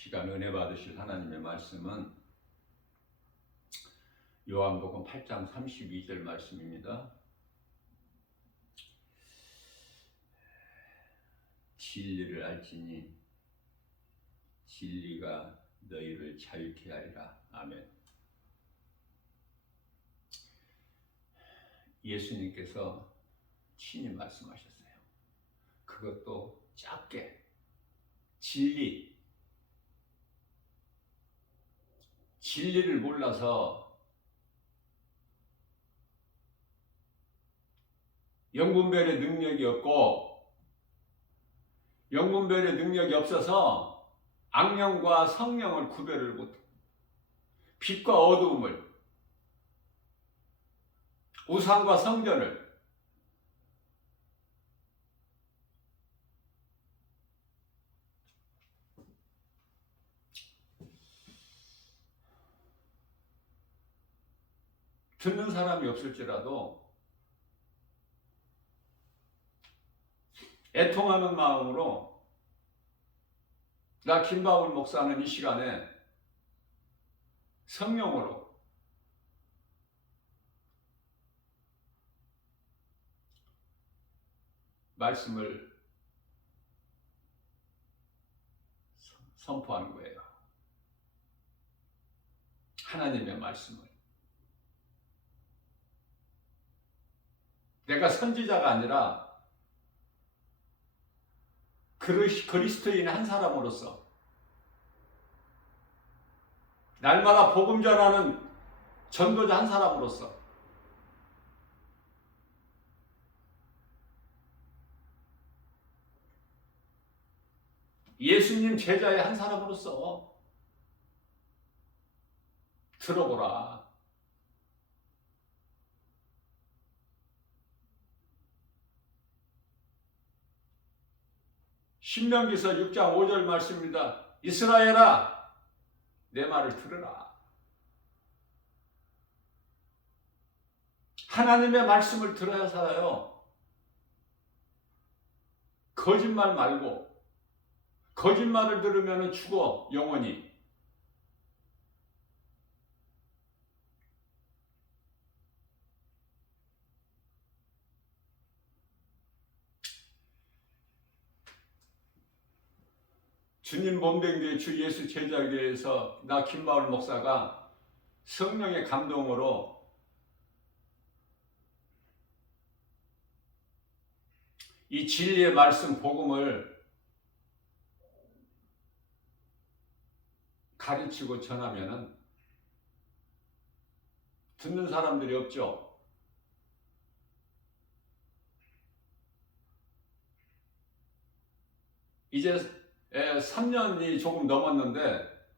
시간 은혜 받으실 하나님의 말씀은 요한복음 8장 32절 말씀입니다. 진리를 알지니 진리가 너희를 자유케 하리라. 아멘. 예수님께서 친히 말씀하셨어요. 그것도 짧게. 진리를 몰라서 영분별의 능력이 없고, 영분별의 능력이 없어서 악령과 성령을 구별을 못해. 빛과 어두움을, 우상과 성전을, 듣는 사람이 없을지라도 애통하는 마음으로 나 김바울 목사는 이 시간에 성령으로 말씀을 선포하는 거예요. 하나님의 말씀을. 내가 선지자가 아니라 그리스도인 한 사람으로서 날마다 복음 전하는 전도자 한 사람으로서 예수님 제자의 한 사람으로서 들어보라. 신명기서 6장 5절 말씀입니다. 이스라엘아, 내 말을 들으라. 하나님의 말씀을 들어야 살아요. 거짓말 말고. 거짓말을 들으면 죽어, 영원히. 주님 몸된 교회 주 예수 제자교회에서 나 김바울 목사가 성령의 감동으로 이 진리의 말씀 복음을 가르치고 전하면은 듣는 사람들이 없죠. 이제 3년이 조금 넘었는데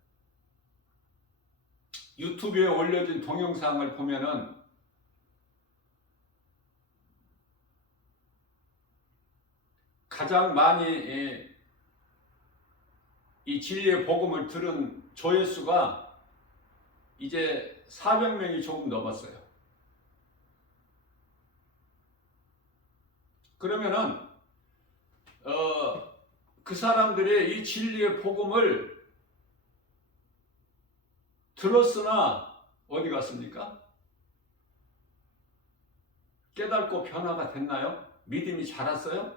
유튜브에 올려진 동영상을 보면은 가장 많이 이 진리의 복음을 들은 조회수가 이제 400명이 조금 넘었어요. 그러면은 그 사람들이 이 진리의 복음을 들었으나 어디 갔습니까? 깨닫고 변화가 됐나요? 믿음이 자랐어요?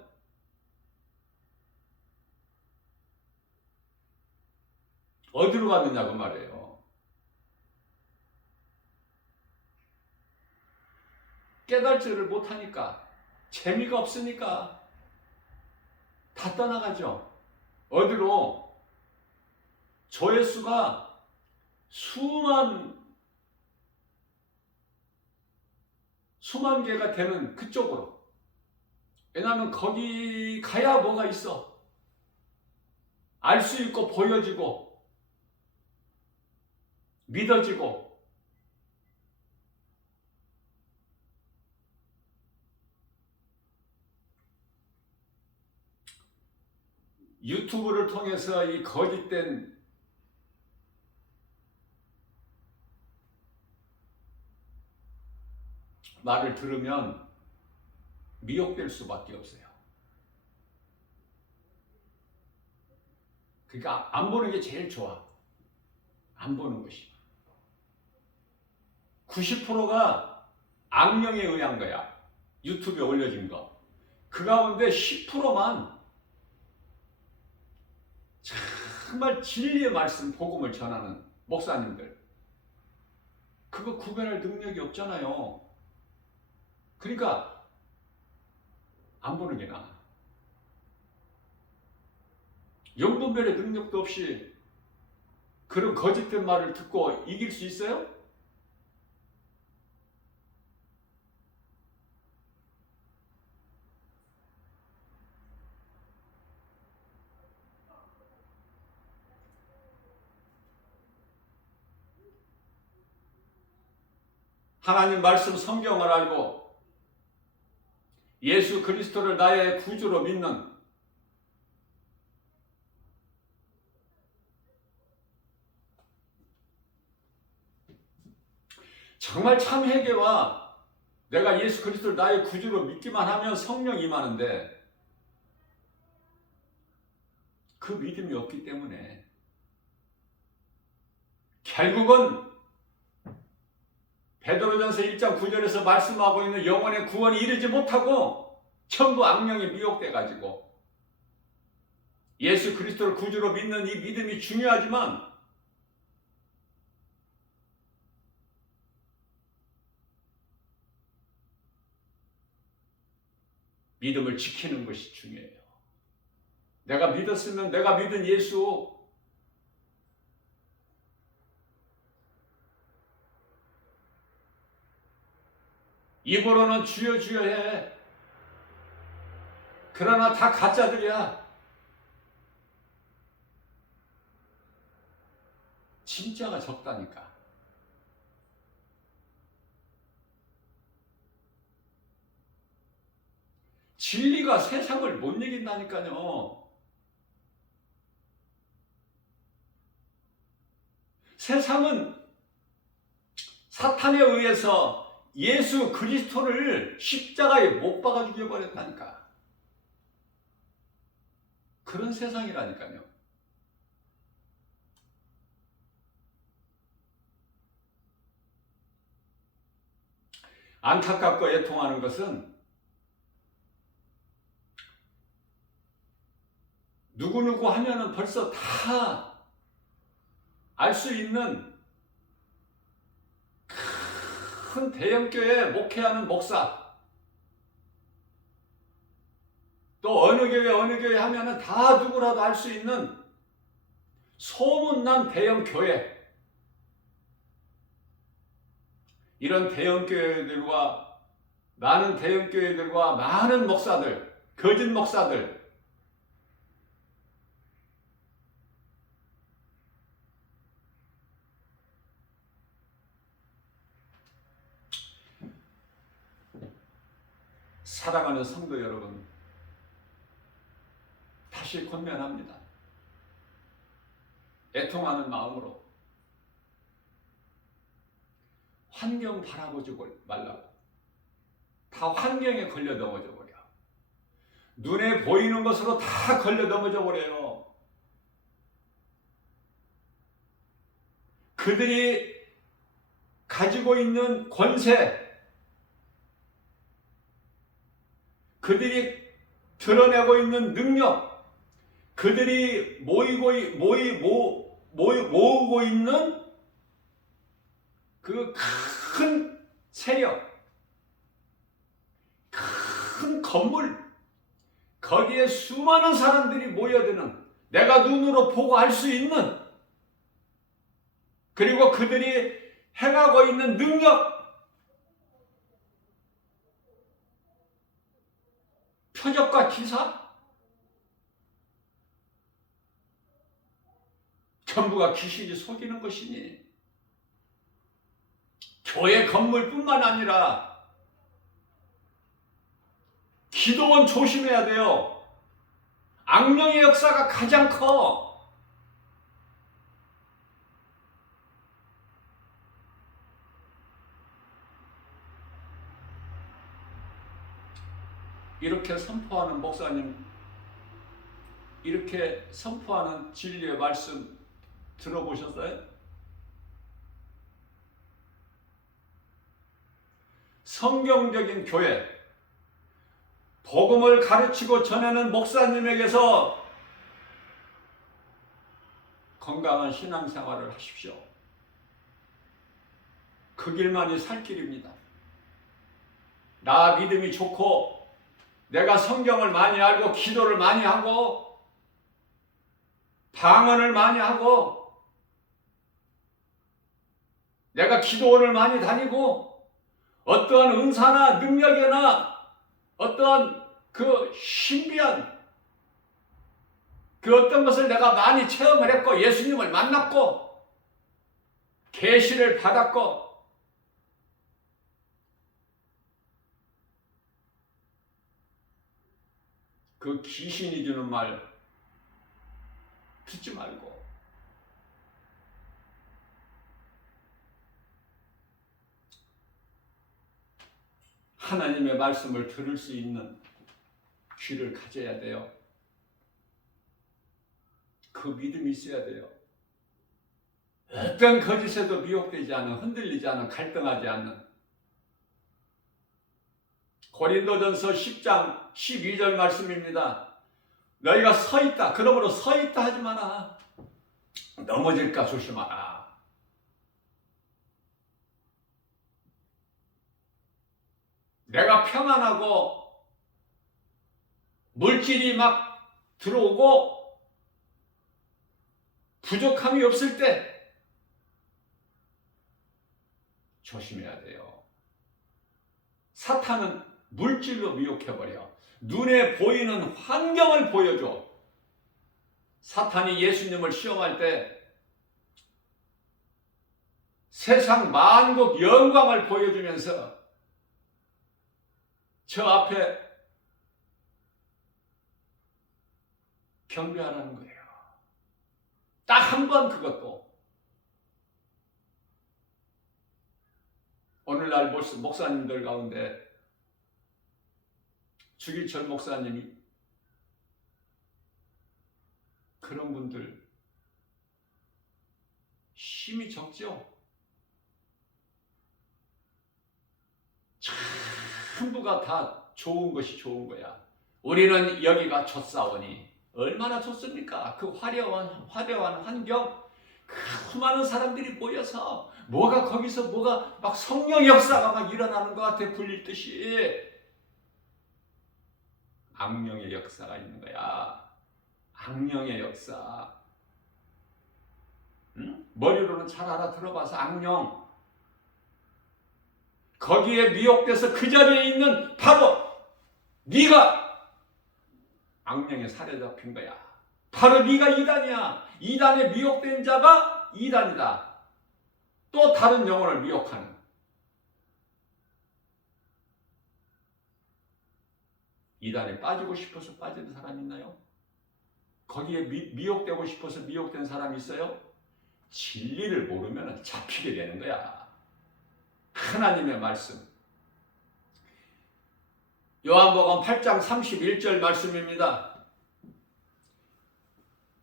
어디로 갔느냐고 말이에요. 깨달지를 못하니까, 재미가 없으니까 다 떠나가죠. 어디로? 조회수가 수만 개가 되는 그쪽으로. 왜냐하면 거기 가야 뭐가 있어. 알 수 있고 보여지고 믿어지고. 유튜브를 통해서 이 거짓된 말을 들으면 미혹될 수밖에 없어요. 그러니까 안 보는 게 제일 좋아. 안 보는 것이. 90%가 악령에 의한 거야. 유튜브에 올려진 거. 그 가운데 10%만 정말 진리의 말씀, 복음을 전하는 목사님들. 그거 구별할 능력이 없잖아요. 그러니까 안 보는 게 나아. 영분별의 능력도 없이 그런 거짓된 말을 듣고 이길 수 있어요? 하나님 말씀 성경을 알고 예수 그리스도를 나의 구주로 믿는 정말 참 회개와 내가 예수 그리스도를 나의 구주로 믿기만 하면 성령 임하는데 그 믿음이 없기 때문에 결국은 베드로전서 1장 9절에서 말씀하고 있는 영혼의 구원이 이르지 못하고 전부 악령에 미혹돼 가지고 예수 그리스도를 구주로 믿는 이 믿음이 중요하지만 믿음을 지키는 것이 중요해요. 내가 믿었으면 내가 믿은 예수 입으로는 주여 주여 해. 그러나 다 가짜들이야. 진짜가 적다니까. 진리가 세상을 못 이긴다니까요. 세상은 사탄에 의해서 예수 그리스도를 십자가에 못 박아 죽여버렸다니까. 그런 세상이라니까요. 안타깝고 애통하는 것은 누구누구 하면은 벌써 다 알 수 있는 큰 대형교회 목회하는 목사, 또 어느 교회 하면은 다 누구라도 알 수 있는 소문난 대형교회, 이런 대형교회들과 많은 대형교회들과 많은 목사들, 거짓 목사들, 사랑하는 성도 여러분, 다시 권면합니다. 애통하는 마음으로 환경 바라보지 말라고. 다 환경에 걸려 넘어져 버려. 눈에 보이는 것으로 다 걸려 넘어져 버려요. 그들이 가지고 있는 권세, 그들이 드러내고 있는 능력, 그들이 모으고 있는 그 큰 세력, 큰 건물, 거기에 수많은 사람들이 모여드는, 내가 눈으로 보고 알 수 있는, 그리고 그들이 행하고 있는 능력, 표적과 기사, 전부가 귀신이 속이는 것이니 교회 건물뿐만 아니라 기도원 조심해야 돼요. 악령의 역사가 가장 커. 이렇게 선포하는 목사님 이렇게 선포하는 진리의 말씀 들어보셨어요? 성경적인 교회, 복음을 가르치고 전하는 목사님에게서 건강한 신앙생활을 하십시오. 그 길만이 살 길입니다. 나 믿음이 좋고 내가 성경을 많이 알고 기도를 많이 하고 방언을 많이 하고 내가 기도원을 많이 다니고 어떠한 은사나 능력이나 어떠한 그 신비한 그 어떤 것을 내가 많이 체험을 했고 예수님을 만났고 계시를 받았고 그 귀신이 주는 말 듣지 말고 하나님의 말씀을 들을 수 있는 귀를 가져야 돼요. 그 믿음이 있어야 돼요. 어떤 거짓에도 미혹되지 않은, 흔들리지 않은, 갈등하지 않는 고린도전서 10장 12절 말씀입니다. 너희가 서 있다. 그러므로 서 있다 하지 마라. 넘어질까 조심하라. 내가 평안하고 물질이 막 들어오고 부족함이 없을 때 조심해야 돼요. 사탄은 물질로 미혹해버려. 눈에 보이는 환경을 보여줘. 사탄이 예수님을 시험할 때 세상 만국 영광을 보여주면서 저 앞에 경배하라는 거예요. 딱 한 번 그것도. 오늘날 목사님들 가운데 주기철 목사님이 그런 분들 힘이 적죠. 전부가 다 좋은 것이 좋은 거야. 우리는 여기가 좋사오니 얼마나 좋습니까? 그 화려한 환경, 그 수많은 사람들이 모여서 거기서 뭐가 막 성령 역사가 막 일어나는 것 같아 불릴 듯이 악령의 역사가 있는 거야. 악령의 역사. 응? 머리로는 잘 알아들어봐서 악령. 거기에 미혹돼서 그 자리에 있는 바로 네가 악령에 사로잡힌 거야. 바로 네가 이단이야. 이단에 미혹된 자가 이단이다. 또 다른 영혼을 미혹하는. 이단에 빠지고 싶어서 빠지는 사람 있나요? 거기에 미혹되고 싶어서 미혹된 사람이 있어요? 진리를 모르면 잡히게 되는 거야. 하나님의 말씀. 요한복음 8장 31절 말씀입니다.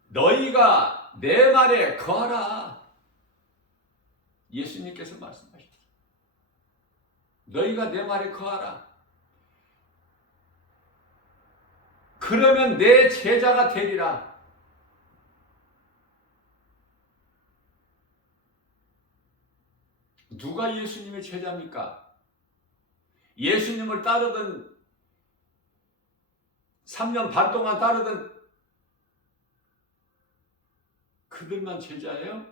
너희가 내 말에 거하라. 예수님께서 말씀하셨죠. 너희가 내 말에 거하라. 그러면 내 제자가 되리라. 누가 예수님의 제자입니까? 예수님을 따르던 3년 반 동안 따르던 그들만 제자예요?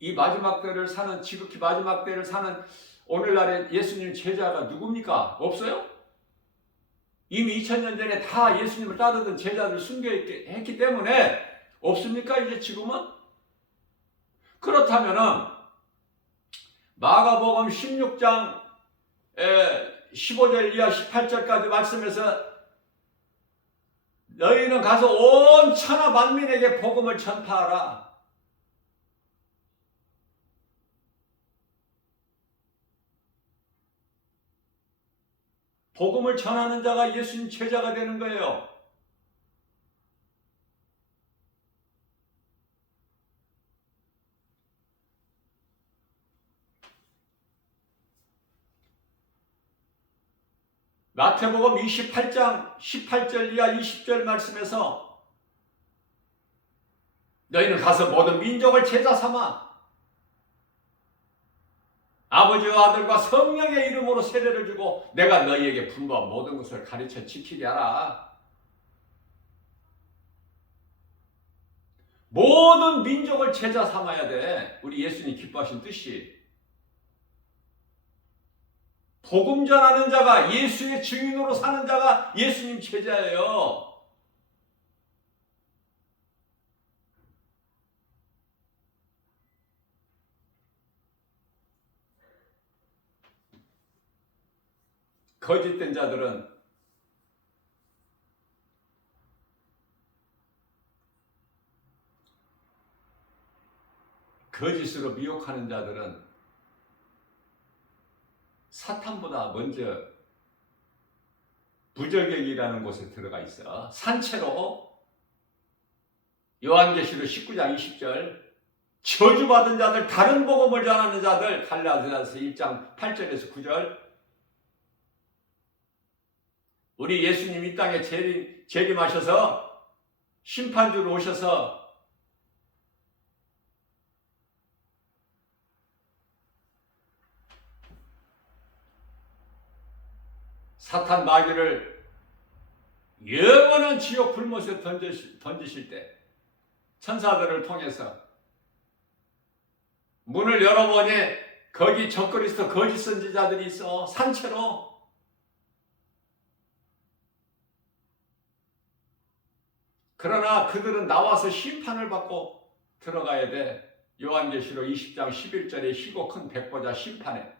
이 마지막 때를 사는, 지극히 마지막 때를 사는 오늘날의 예수님 제자가 누굽니까? 없어요? 이미 2000년 전에 다 예수님을 따르던 제자들 순교했기 때문에 없습니까? 이제 지금은? 그렇다면은 마가복음 16장 15절 이하 18절까지 말씀에서 너희는 가서 온 천하 만민에게 복음을 전파하라. 복음을 전하는 자가 예수님 제자가 되는 거예요. 마태복음 28장 18절 이하 20절 말씀에서 너희는 가서 모든 민족을 제자 삼아 아버지와 아들과 성령의 이름으로 세례를 주고 내가 너희에게 분부한 모든 것을 가르쳐 지키게 하라. 모든 민족을 제자 삼아야 돼. 우리 예수님 기뻐하신 뜻이. 복음 전하는 자가, 예수의 증인으로 사는 자가 예수님 제자예요. 거짓된 자들은 거짓으로 미혹하는 자들은 사탄보다 먼저 부적격이라는 곳에 들어가 있어. 산채로 요한계시록 19장 20절 저주받은 자들, 다른 복음을 전하는 자들, 갈라디아서 1장 8절에서 9절 우리 예수님 이 땅에 재림하셔서 심판주로 오셔서 사탄 마귀를 영원한 지옥 불못에 던지실 때 천사들을 통해서 문을 열어보니 거기 적그리스도 거짓 선지자들이 있어. 산채로. 그러나 그들은 나와서 심판을 받고 들어가야 돼. 요한계시록 20장 11절에 희고 큰 백보자 심판에.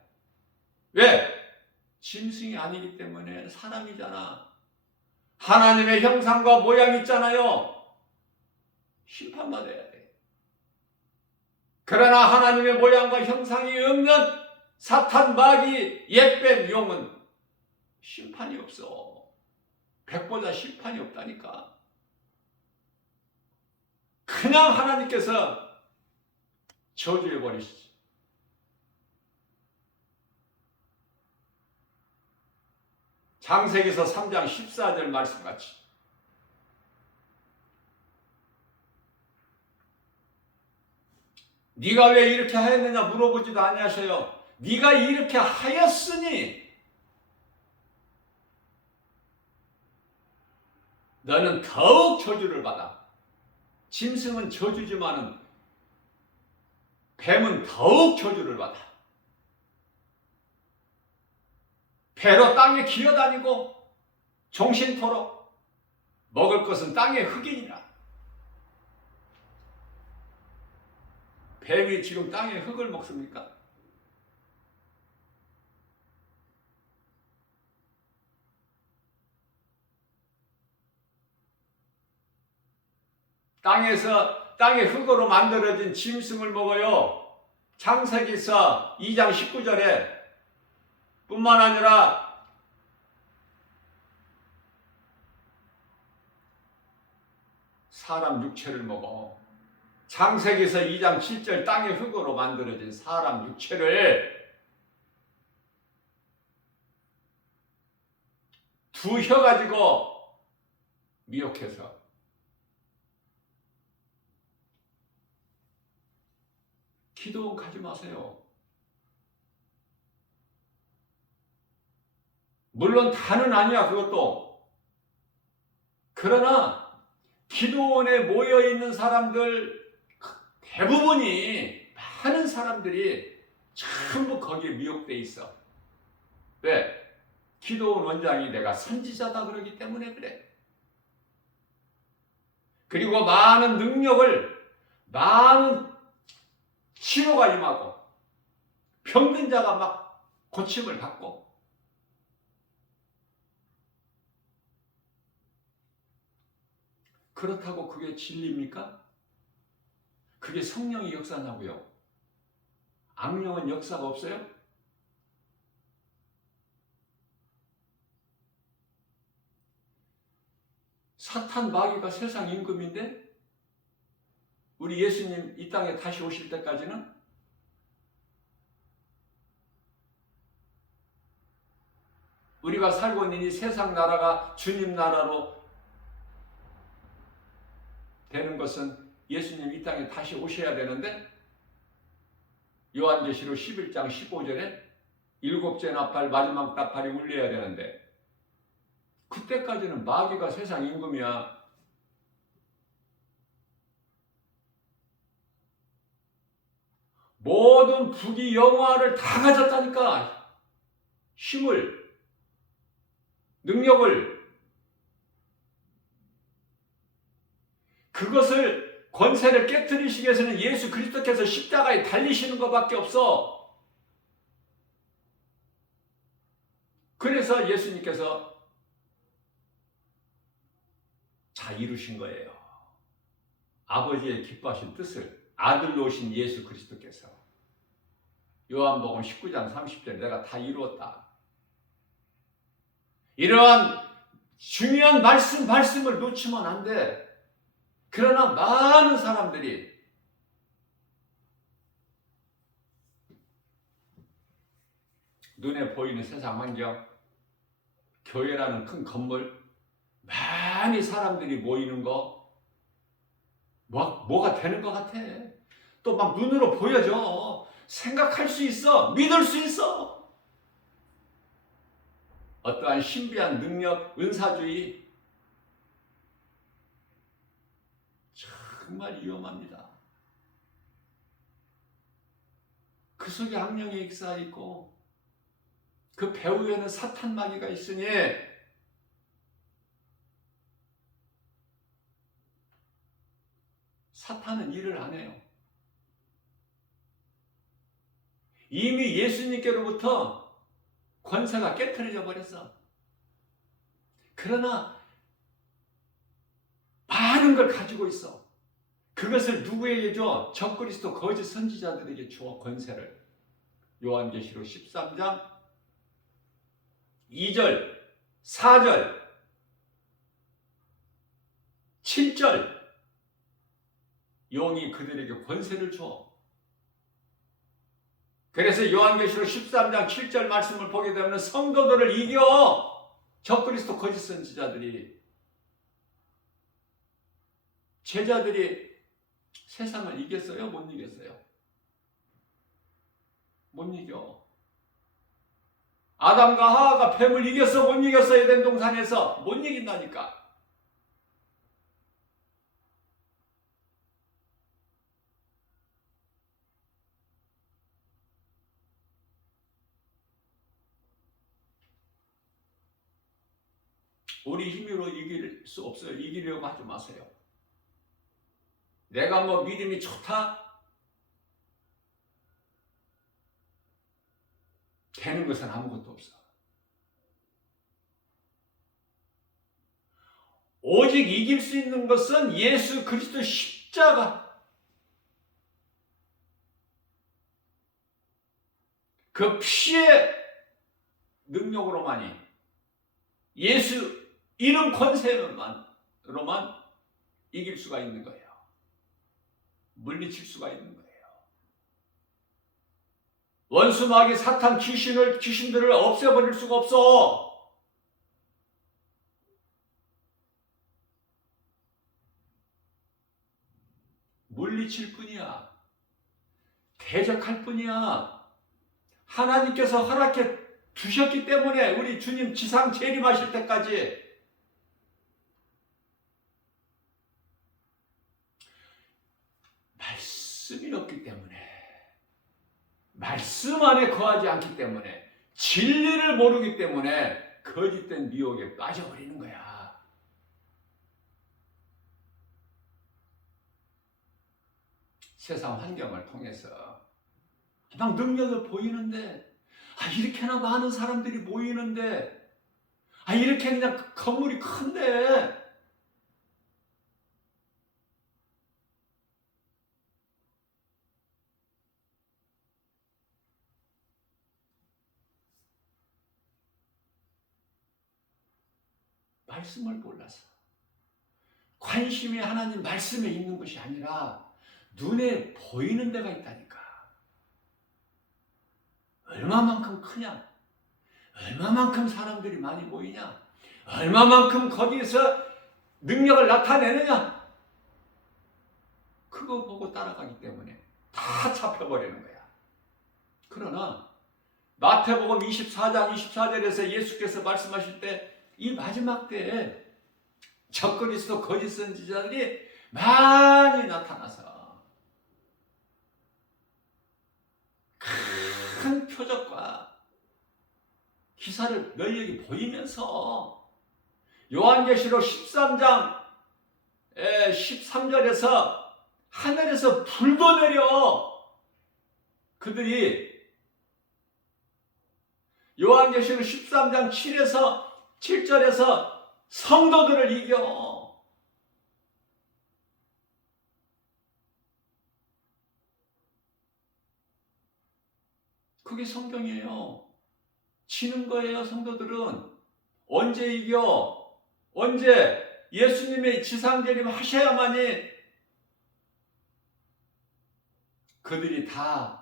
왜? 짐승이 아니기 때문에 사람이잖아. 하나님의 형상과 모양 있잖아요. 심판받아야 돼. 그러나 하나님의 모양과 형상이 없는 사탄, 마귀, 옛뱀, 용은 심판이 없어. 백보자 심판이 없다니까. 그냥 하나님께서 저주해 버리시지. 창세기서 3장 14절 말씀같이 네가 왜 이렇게 하였느냐 물어보지도 아니하셔요. 네가 이렇게 하였으니 너는 더욱 저주를 받아. 짐승은 저주지만은 뱀은 더욱 저주를 받아. 배로 땅에 기어다니고 종신토록 먹을 것은 땅의 흙이니라. 뱀이 지금 땅의 흙을 먹습니까? 땅의 흙으로 만들어진 짐승을 먹어요. 창세기서 2장 19절에 뿐만 아니라 사람 육체를 먹어. 창세기서 2장 7절 땅의 흙으로 만들어진 사람 육체를 두 혀 가지고 미혹해서 기도원 가지 마세요. 물론 다는 아니야 그것도. 그러나 기도원에 모여있는 사람들 대부분이 많은 사람들이 전부 거기에 미혹돼 있어. 왜? 기도원 원장이 내가 선지자다 그러기 때문에 그래. 그리고 많은 능력을 많은 치료가 임하고 병든 자가 막 고침을 받고 그렇다고 그게 진리입니까? 그게 성령이 역사냐고요? 악령은 역사가 없어요? 사탄 마귀가 세상 임금인데 우리 예수님 이 땅에 다시 오실 때까지는 우리 우리가 살고 있는 이 세상 나라가 주님 나라로 되는 것은 예수님 이 땅에 다시 오셔야 되는데, 요한계시록 11장 15절에 일곱째 나팔 마지막 나팔이 울려야 되는데, 그때까지는 마귀가 세상 임금이야. 모든 부귀 영화를 다 가졌다니까. 힘을, 능력을. 그것을, 권세를 깨뜨리시기 위해서는 예수 그리스도께서 십자가에 달리시는 것밖에 없어. 그래서 예수님께서 다 이루신 거예요. 아버지의 기뻐하신 뜻을 아들로 오신 예수 그리스도께서. 요한복음 19장 30절에 내가 다 이루었다. 이러한 중요한 말씀을 놓치면 안 돼. 그러나 많은 사람들이 눈에 보이는 세상 환경, 교회라는 큰 건물, 많이 사람들이 모이는 거, 뭐가 되는 것 같아. 또 막 눈으로 보여져. 생각할 수 있어. 믿을 수 있어. 어떠한 신비한 능력, 은사주의, 정말 위험합니다. 그 속에 악령의 역사가 있고, 그 배후에는 사탄 마귀가 있으니 사탄은 일을 안 해요. 이미 예수님께로부터 권세가 깨트려져 버렸어. 그러나 많은 걸 가지고 있어. 그것을 누구에게 줘? 적그리스도 거짓 선지자들에게 주어 권세를. 요한계시록 13장 2절, 4절, 7절 용이 그들에게 권세를 줘. 그래서 요한계시록 13장 7절 말씀을 보게 되면 성도들을 이겨. 적그리스도 거짓 선지자들이, 제자들이 세상을 이겼어요? 못 이겼어요? 못 이겨. 아담과 하와가 뱀을 이겼어? 못 이겼어? 에덴 동산에서 못 이긴다니까. 우리 힘으로 이길 수 없어요. 이기려고 하지 마세요. 내가 뭐 믿음이 좋다? 되는 것은 아무것도 없어. 오직 이길 수 있는 것은 예수 그리스도 십자가, 그 피의 능력으로만이, 예수 이름 권세로만 이길 수가 있는 거예요. 물리칠 수가 있는 거예요. 원수 마귀 사탄 귀신들을 없애버릴 수가 없어. 물리칠 뿐이야. 대적할 뿐이야. 하나님께서 허락해 두셨기 때문에, 우리 주님 지상 재림하실 때까지 말씀이 없기 때문에, 말씀 안에 거하지 않기 때문에, 진리를 모르기 때문에 거짓된 미혹에 빠져버리는 거야. 세상 환경을 통해서 막 능력을 보이는데, 이렇게나 많은 사람들이 모이는데, 이렇게 그냥 건물이 큰데, 말씀을 몰라서, 관심이 하나님 말씀에 있는 것이 아니라 눈에 보이는 데가 있다니까. 얼마만큼 크냐, 얼마만큼 사람들이 많이 모이냐? 얼마만큼 거기에서 능력을 나타내느냐? 그거 보고 따라가기 때문에 다 잡혀버리는 거야. 그러나 마태복음 24장 24절에서 예수께서 말씀하실 때 이 마지막 때에 적그리스도 거짓 선지자들이 많이 나타나서 큰 표적과 기사를 너희에게 보이면서 요한계시록 13장 13절에서 하늘에서 불도 내려 그들이 요한계시록 13장 7절에서 성도들을 이겨. 그게 성경이에요. 지는 거예요, 성도들은. 언제 이겨? 언제? 예수님의 지상재림 하셔야만이 그들이 다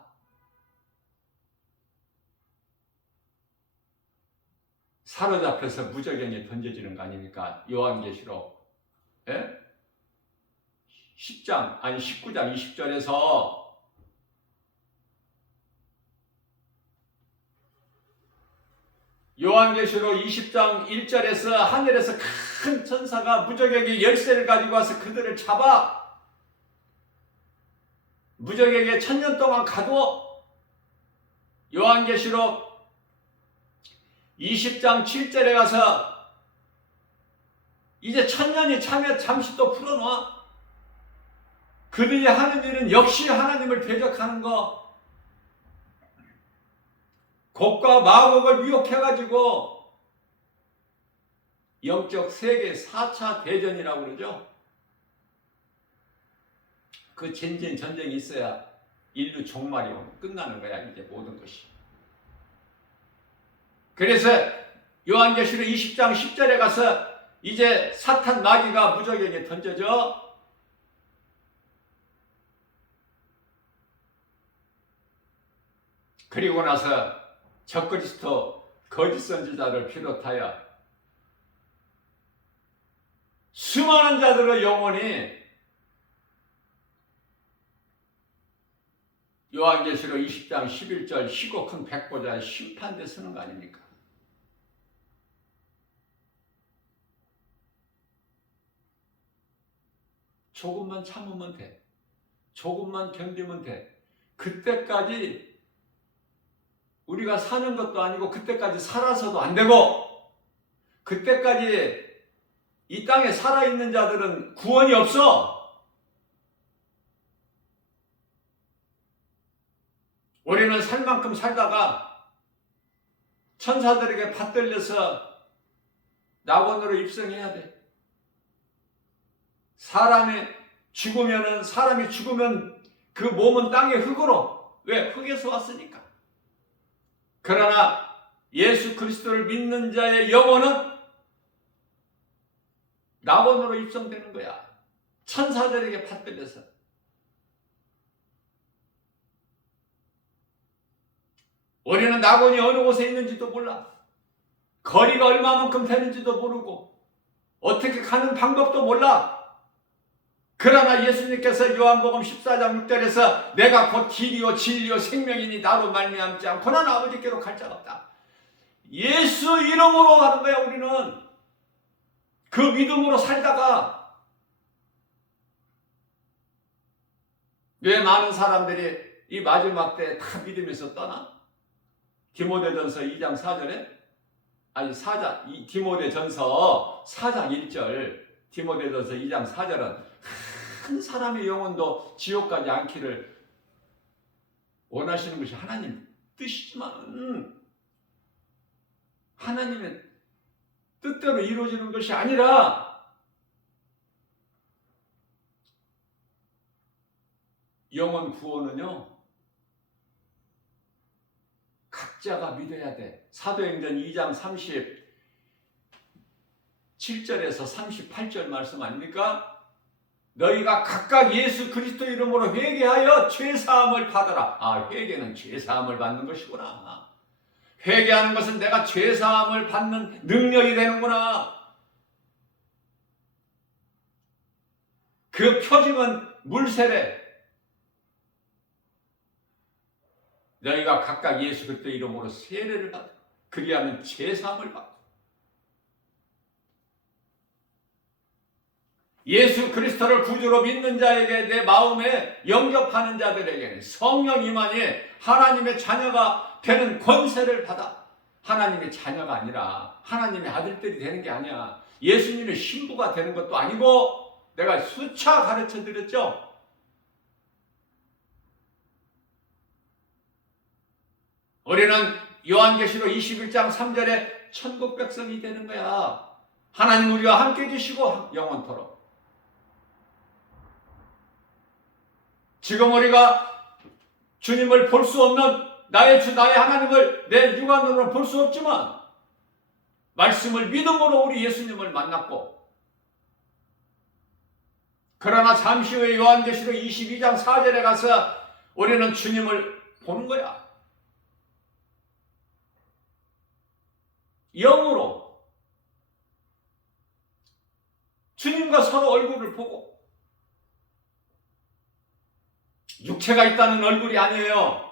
사로잡혀서 무저갱에 던져지는 거 아닙니까? 요한계시록 19장 20절에서 요한계시록 20장 1절에서 하늘에서 큰 천사가 무적에게 열쇠를 가지고 와서 그들을 잡아 무적에게 1000년 동안 가두어. 요한계시록 20장 7절에 가서 이제 1000년이 차면 잠시 또 풀어놔. 그들이 하는 일은 역시 하나님을 대적하는 거, 곡과 마곡을 미혹해가지고 영적 세계 4차 대전이라고 그러죠. 그 전쟁이 있어야 인류 종말이 끝나는 거야, 이제 모든 것이. 그래서 요한계시록 20장 10절에 가서 이제 사탄 마귀가 무적에게 던져져. 그리고 나서 적그리스도 거짓 선지자를 비롯하여 수많은 자들의 영혼이 요한계시록 20장 11절 희고 큰 백보자의 심판대 서는 거 아닙니까? 조금만 참으면 돼. 조금만 견디면 돼. 그때까지 우리가 사는 것도 아니고 그때까지 살아서도 안 되고 그때까지 이 땅에 살아있는 자들은 구원이 없어. 우리는 살 만큼 살다가 천사들에게 받들려서 낙원으로 입성해야 돼. 사람이 죽으면 그 몸은 땅의 흙으로. 왜? 흙에서 왔으니까. 그러나 예수 그리스도를 믿는 자의 영혼은 낙원으로 입성되는 거야. 천사들에게 받들려서. 우리는 낙원이 어느 곳에 있는지도 몰라. 거리가 얼마만큼 되는지도 모르고 어떻게 가는 방법도 몰라. 그러나 예수님께서 요한복음 14장 6절에서 내가 곧 길이요 진리요 생명이니 나로 말미암지 않고는 아버지께로 갈 자가 없다. 예수 이름으로 하는 거야. 우리는 그 믿음으로 살다가 왜 많은 사람들이 이 마지막 때 다 믿으면서 떠나? 디모데전서 2장 4절에 디모데전서 4장 1절 디모데전서 2장 4절은 한 사람의 영혼도 지옥까지 않기를 원하시는 것이 하나님 뜻이지만 하나님의 뜻대로 이루어지는 것이 아니라 영혼 구원은요 각자가 믿어야 돼. 사도행전 2장 37절에서 38절 말씀 아닙니까? 너희가 각각 예수 그리스도 이름으로 회개하여 죄사함을 받아라. 회개는 죄사함을 받는 것이구나. 회개하는 것은 내가 죄사함을 받는 능력이 되는구나. 그 표징은 물세례. 너희가 각각 예수 그리스도 이름으로 세례를 받아. 그리하면 죄사함을 받아. 예수 그리스도를 구주로 믿는 자에게, 내 마음에 영접하는 자들에게는 성령 임하니 하나님의 자녀가 되는 권세를 받아. 하나님의 자녀가 아니라 하나님의 아들들이 되는 게 아니야. 예수님의 신부가 되는 것도 아니고, 내가 수차 가르쳐 드렸죠. 우리는 요한계시록 21장 3절에 천국 백성이 되는 거야. 하나님 우리와 함께 계시고 영원토록. 지금 우리가 주님을 볼 수 없는, 나의 주 나의 하나님을 내 육안으로는 볼 수 없지만 말씀을 믿음으로 우리 예수님을 만났고, 그러나 잠시 후에 요한계시록 22장 4절에 가서 우리는 주님을 보는 거야. 영으로 주님과 서로 얼굴을 보고, 육체가 있다는 얼굴이 아니에요.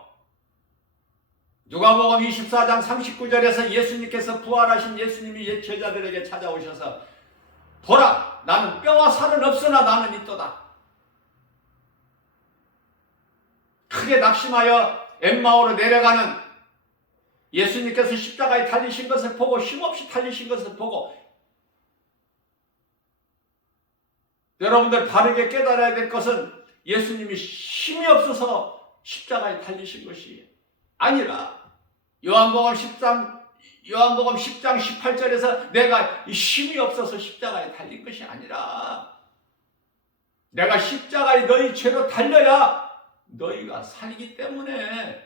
누가복음 24장 39절에서 예수님께서, 부활하신 예수님이 옛 제자들에게 찾아오셔서 보라, 나는 뼈와 살은 없으나 나는 있도다. 크게 낙심하여 엠마오로 내려가는 예수님께서 십자가에 달리신 것을 보고, 힘없이 달리신 것을 보고, 여러분들 바르게 깨달아야 될 것은 예수님이 힘이 없어서 십자가에 달리신 것이 아니라, 요한복음 10장 18절에서 내가 힘이 없어서 십자가에 달린 것이 아니라, 내가 십자가에 너희 죄로 달려야 너희가 살기 때문에,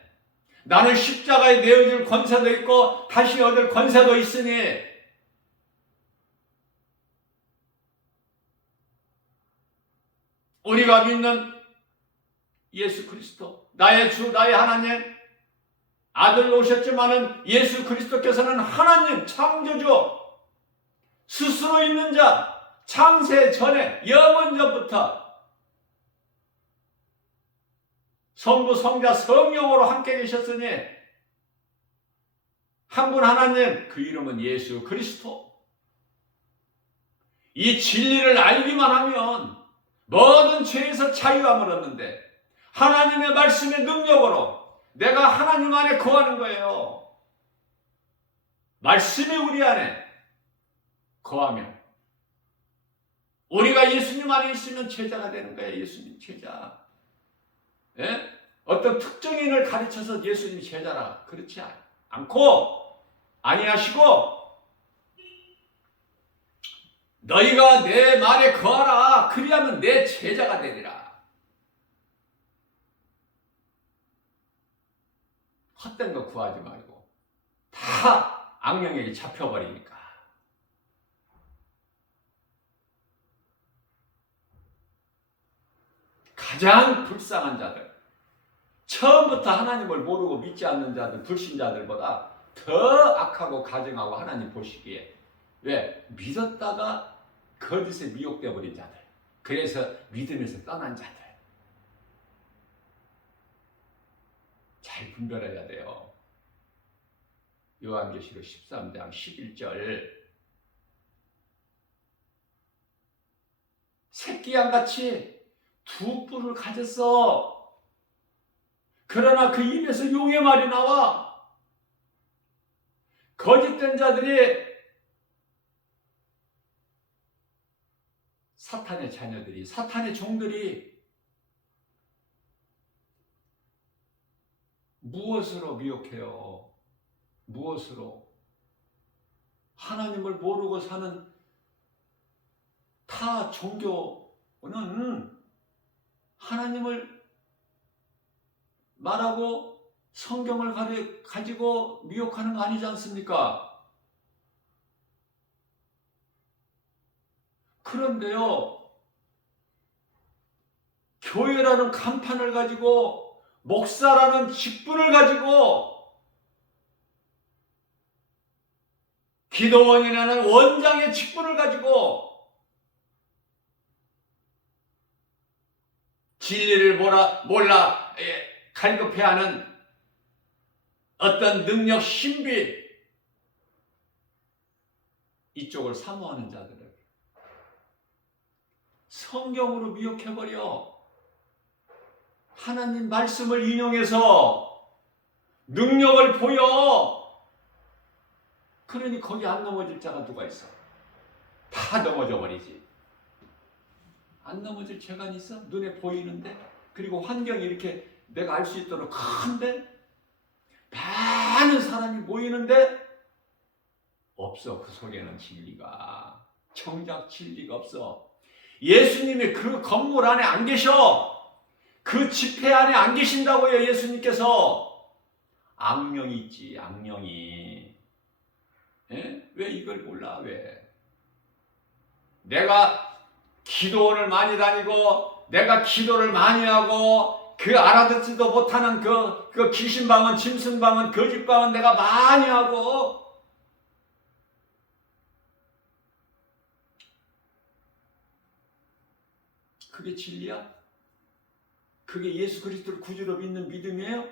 나는 십자가에 내어줄 권세도 있고 다시 얻을 권세도 있으니, 우리가 믿는 예수 그리스도, 나의 주 나의 하나님, 아들로 오셨지만은 예수 그리스도께서는 하나님 창조주, 스스로 있는 자, 창세 전에 영원전부터 성부 성자 성령으로 함께 계셨으니, 한 분 하나님, 그 이름은 예수 그리스도. 이 진리를 알기만 하면 모든 죄에서 자유함을 얻는데, 하나님의 말씀의 능력으로 내가 하나님 안에 거하는 거예요. 말씀이 우리 안에 거하면 우리가 예수님 안에 있으면 제자가 되는 거예요. 예수님 제자. 예? 어떤 특정인을 가르쳐서 예수님 제자라, 그렇지 않고, 아니하시고, 너희가 내 말에 거하라. 그리하면 내 제자가 되리라. 헛된 거 구하지 말고, 다 악령에게 잡혀버리니까. 가장 불쌍한 자들, 처음부터 하나님을 모르고 믿지 않는 자들, 불신자들보다 더 악하고 가증하고 하나님 보시기에. 왜? 믿었다가 거짓에 미혹되어 버린 자들, 그래서 믿음에서 떠난 자들, 잘 분별해야 돼요. 요한계시록 13장 11절, 새끼양같이 두 뿔을 가졌어. 그러나 그 입에서 용의 말이 나와. 거짓된 자들이, 사탄의 자녀들이, 사탄의 종들이 무엇으로 미혹해요? 무엇으로? 하나님을 모르고 사는 타 종교는 하나님을 말하고 성경을 가지고 미혹하는 거 아니지 않습니까? 그런데요, 교회라는 간판을 가지고, 목사라는 직분을 가지고 기도원이라는 원장의 직분을 가지고 진리를 몰라 갈급해하는 어떤 능력 신비 이쪽을 사모하는 자들을 성경으로 미혹해버려. 하나님 말씀을 인용해서 능력을 보여. 그러니 거기 안 넘어질 자가 누가 있어? 다 넘어져 버리지. 안 넘어질 재간이 있어? 눈에 보이는데? 그리고 환경이 이렇게 내가 알 수 있도록 큰데? 많은 사람이 모이는데? 없어. 그 속에는 진리가. 정작 진리가 없어. 예수님이 그 건물 안에 안 계셔. 그 집회 안에 안 계신다고요. 예수님께서. 악령이 있지. 악령이. 에? 왜 이걸 몰라? 왜? 내가 기도원을 많이 다니고 내가 기도를 많이 하고 그 알아듣지도 못하는 그 귀신방언, 짐승방언, 거짓방언 내가 많이 하고 그게 진리야? 그게 예수 그리스도를 구주로 믿는 믿음이에요?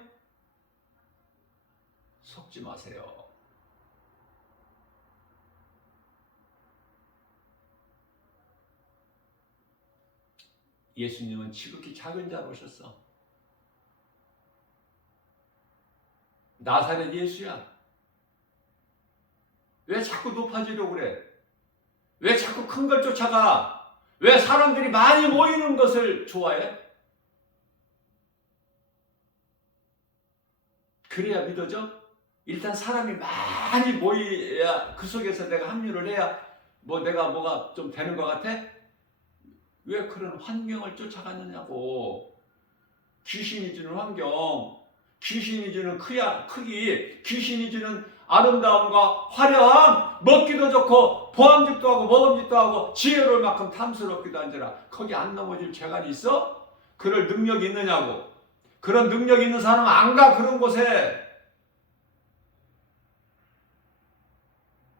속지 마세요. 예수님은 지극히 작은 자로 오셨어. 나사렛 예수야. 왜 자꾸 높아지려고 그래? 왜 자꾸 큰 걸 쫓아가? 왜 사람들이 많이 모이는 것을 좋아해? 그래야 믿어져? 일단 사람이 많이 모여야 그 속에서 내가 합류를 해야 내가 뭐가 좀 되는 것 같아? 왜 그런 환경을 쫓아가느냐고. 귀신이 주는 환경, 귀신이 주는 크기, 귀신이 주는 아름다움과 화려함, 먹기도 좋고 보암직도 하고 먹음직도 하고 지혜로울 만큼 탐스럽기도 한지라 거기 안 넘어질 재간이 있어? 그럴 능력이 있느냐고. 그런 능력 있는 사람은 안 가. 그런 곳에.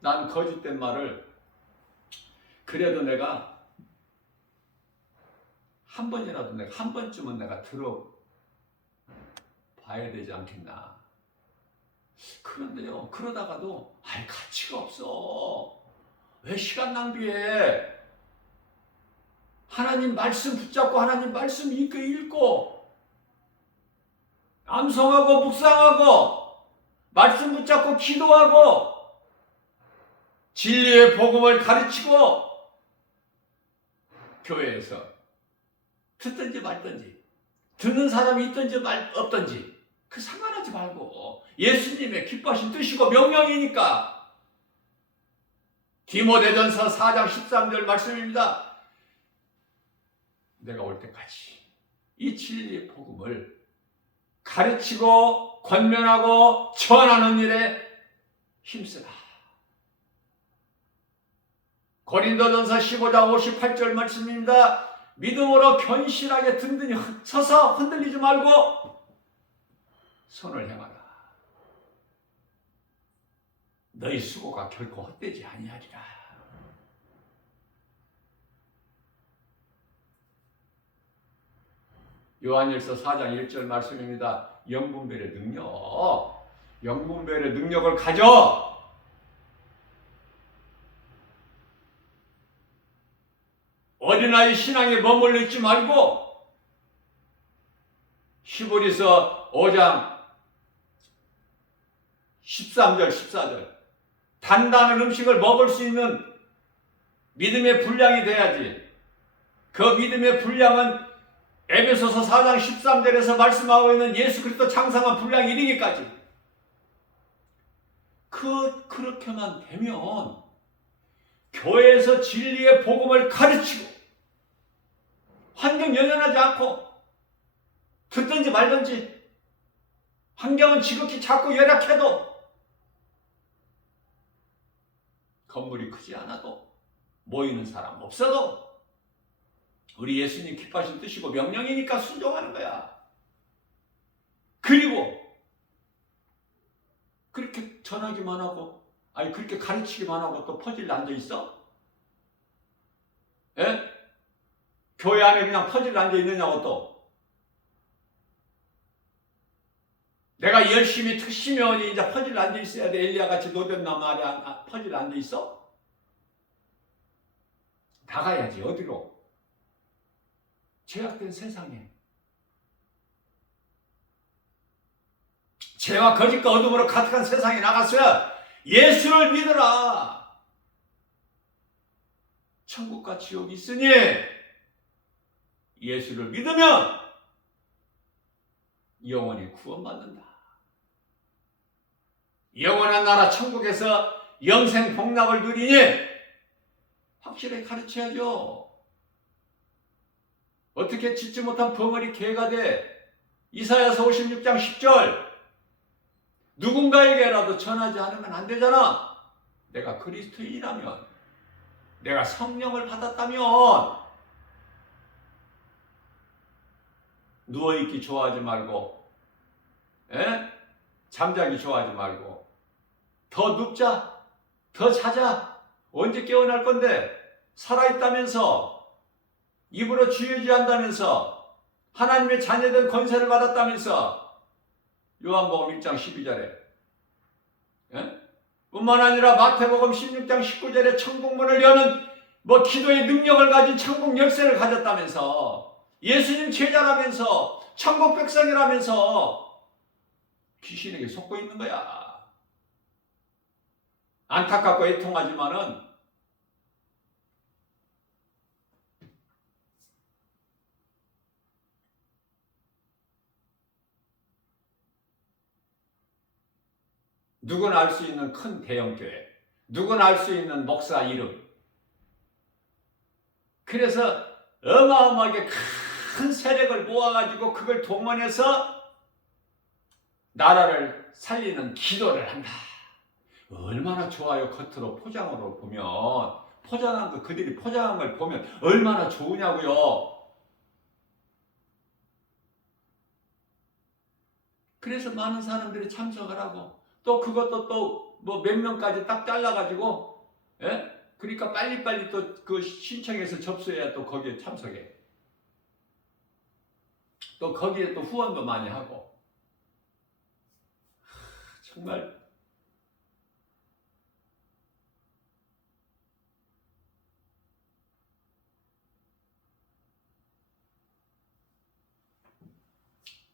난 거짓된 말을 그래도 내가 한 번이라도 내가 한 번쯤은 내가 들어봐야 되지 않겠나. 그런데요, 그러다가도 가치가 없어. 왜 시간 낭비해? 하나님 말씀 붙잡고 하나님 말씀 읽고 암송하고 묵상하고 말씀 붙잡고 기도하고 진리의 복음을 가르치고 교회에서 듣든지 말든지 듣는 사람이 있든지 없든지 그 상관하지 말고 예수님의 기뻐하신 뜻이고 명령이니까. 디모데전서 4장 13절 말씀입니다. 내가 올 때까지 이 진리의 복음을 가르치고 권면하고 전하는 일에 힘쓰라. 고린도전서 15장 58절 말씀입니다. 믿음으로 견실하게 든든히 서서 흔들리지 말고 선을 행하라. 너희 수고가 결코 헛되지 아니하리라. 요한일서 4장 1절 말씀입니다. 영분별의 능력, 영분별의 능력을 가져. 어린아이 신앙에 머물러 있지 말고 히브리서 5장 13절 14절 단단한 음식을 먹을 수 있는 믿음의 분량이 돼야지. 그 믿음의 분량은 에베소서 4장 13절에서 말씀하고 있는 예수 그리스도 장성한 분량이 이르기까지. 그렇게만 되면 교회에서 진리의 복음을 가르치고 환경 연연하지 않고 듣든지 말든지 환경은 지극히 작고 열악해도 건물이 크지 않아도 모이는 사람 없어도 우리 예수님 기뻐하신 뜻이고 명령이니까 순종하는 거야. 그리고 그렇게 전하기만 하고 아니 그렇게 가르치기만 하고 또 퍼즐 앉아 있어? 예? 교회 안에 그냥 퍼즐 앉아 있느냐고 또. 내가 열심히 특심원이 이제 퍼즐 앉아 있어야 돼. 엘리야 같이 노뱀나무 아래 퍼즐 앉아 있어? 나가야지. 어디로? 죄악된 세상에. 죄와 거짓과 어둠으로 가득한 세상에 나갔어야 예수를 믿어라. 천국과 지옥이 있으니 예수를 믿으면 영원히 구원받는다. 영원한 나라 천국에서 영생 복락을 누리니 확실하게 가르쳐야죠. 어떻게 짓지 못한 벙어리 개가 돼? 이사야서 56장 10절 누군가에게라도 전하지 않으면 안 되잖아. 내가 그리스도인이라면, 내가 성령을 받았다면 누워있기 좋아하지 말고, 잠자기 좋아하지 말고 더 눕자, 더 자자. 언제 깨어날 건데? 살아있다면서, 입으로 주의한다면서, 하나님의 자녀된 권세를 받았다면서. 요한복음 1장 12절에 뿐만 아니라 마태복음 16장 19절에 천국문을 여는 기도의 능력을 가진 천국 열쇠를 가졌다면서, 예수님 제자라면서, 천국 백성이라면서 귀신에게 속고 있는 거야. 안타깝고 애통하지만은 누구나 알 수 있는 큰 대형교회, 누구나 알 수 있는 목사 이름, 그래서 어마어마하게 큰 세력을 모아가지고 그걸 동원해서 나라를 살리는 기도를 한다. 얼마나 좋아요. 겉으로 포장으로 보면, 포장한 거, 그들이 포장한 걸 보면 얼마나 좋으냐고요. 그래서 많은 사람들이 참석을 하고, 또 그것도 또 몇 명까지 딱 잘라가지고, 그러니까 빨리빨리 또 그 신청해서 접수해야 또 거기에 참석해. 또 거기에 또 후원도 많이 하고. 정말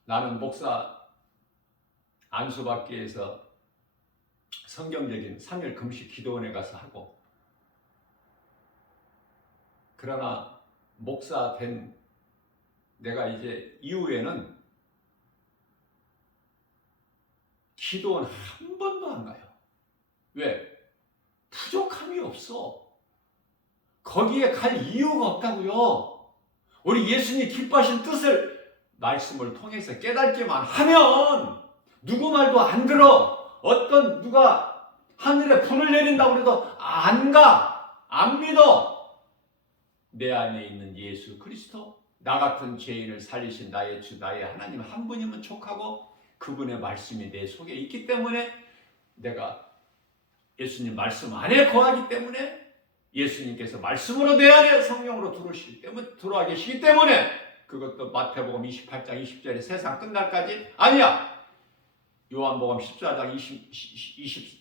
나는 목사 안수받기에서 성경적인 3일 금식 기도원에 가서 하고, 그러나 목사 된 내가 이제 이후에는 기도원 한 번도 안 가요. 왜? 부족함이 없어. 거기에 갈 이유가 없다고요. 우리 예수님 기뻐하신 뜻을 말씀을 통해서 깨닫기만 하면 누구 말도 안 들어. 어떤 누가 하늘에 불을 내린다고 해도 안 가. 안 믿어. 내 안에 있는 예수 그리스도, 나 같은 죄인을 살리신 나의 주 나의 하나님 한 분이면 족하고, 그분의 말씀이 내 속에 있기 때문에, 내가 예수님 말씀 안에 거하기 때문에, 예수님께서 말씀으로 내 안에 성령으로 들어와 계시기 때문에, 그것도 마태복음 28장 20절에 세상 끝날까지 아니야. 요한복음 14장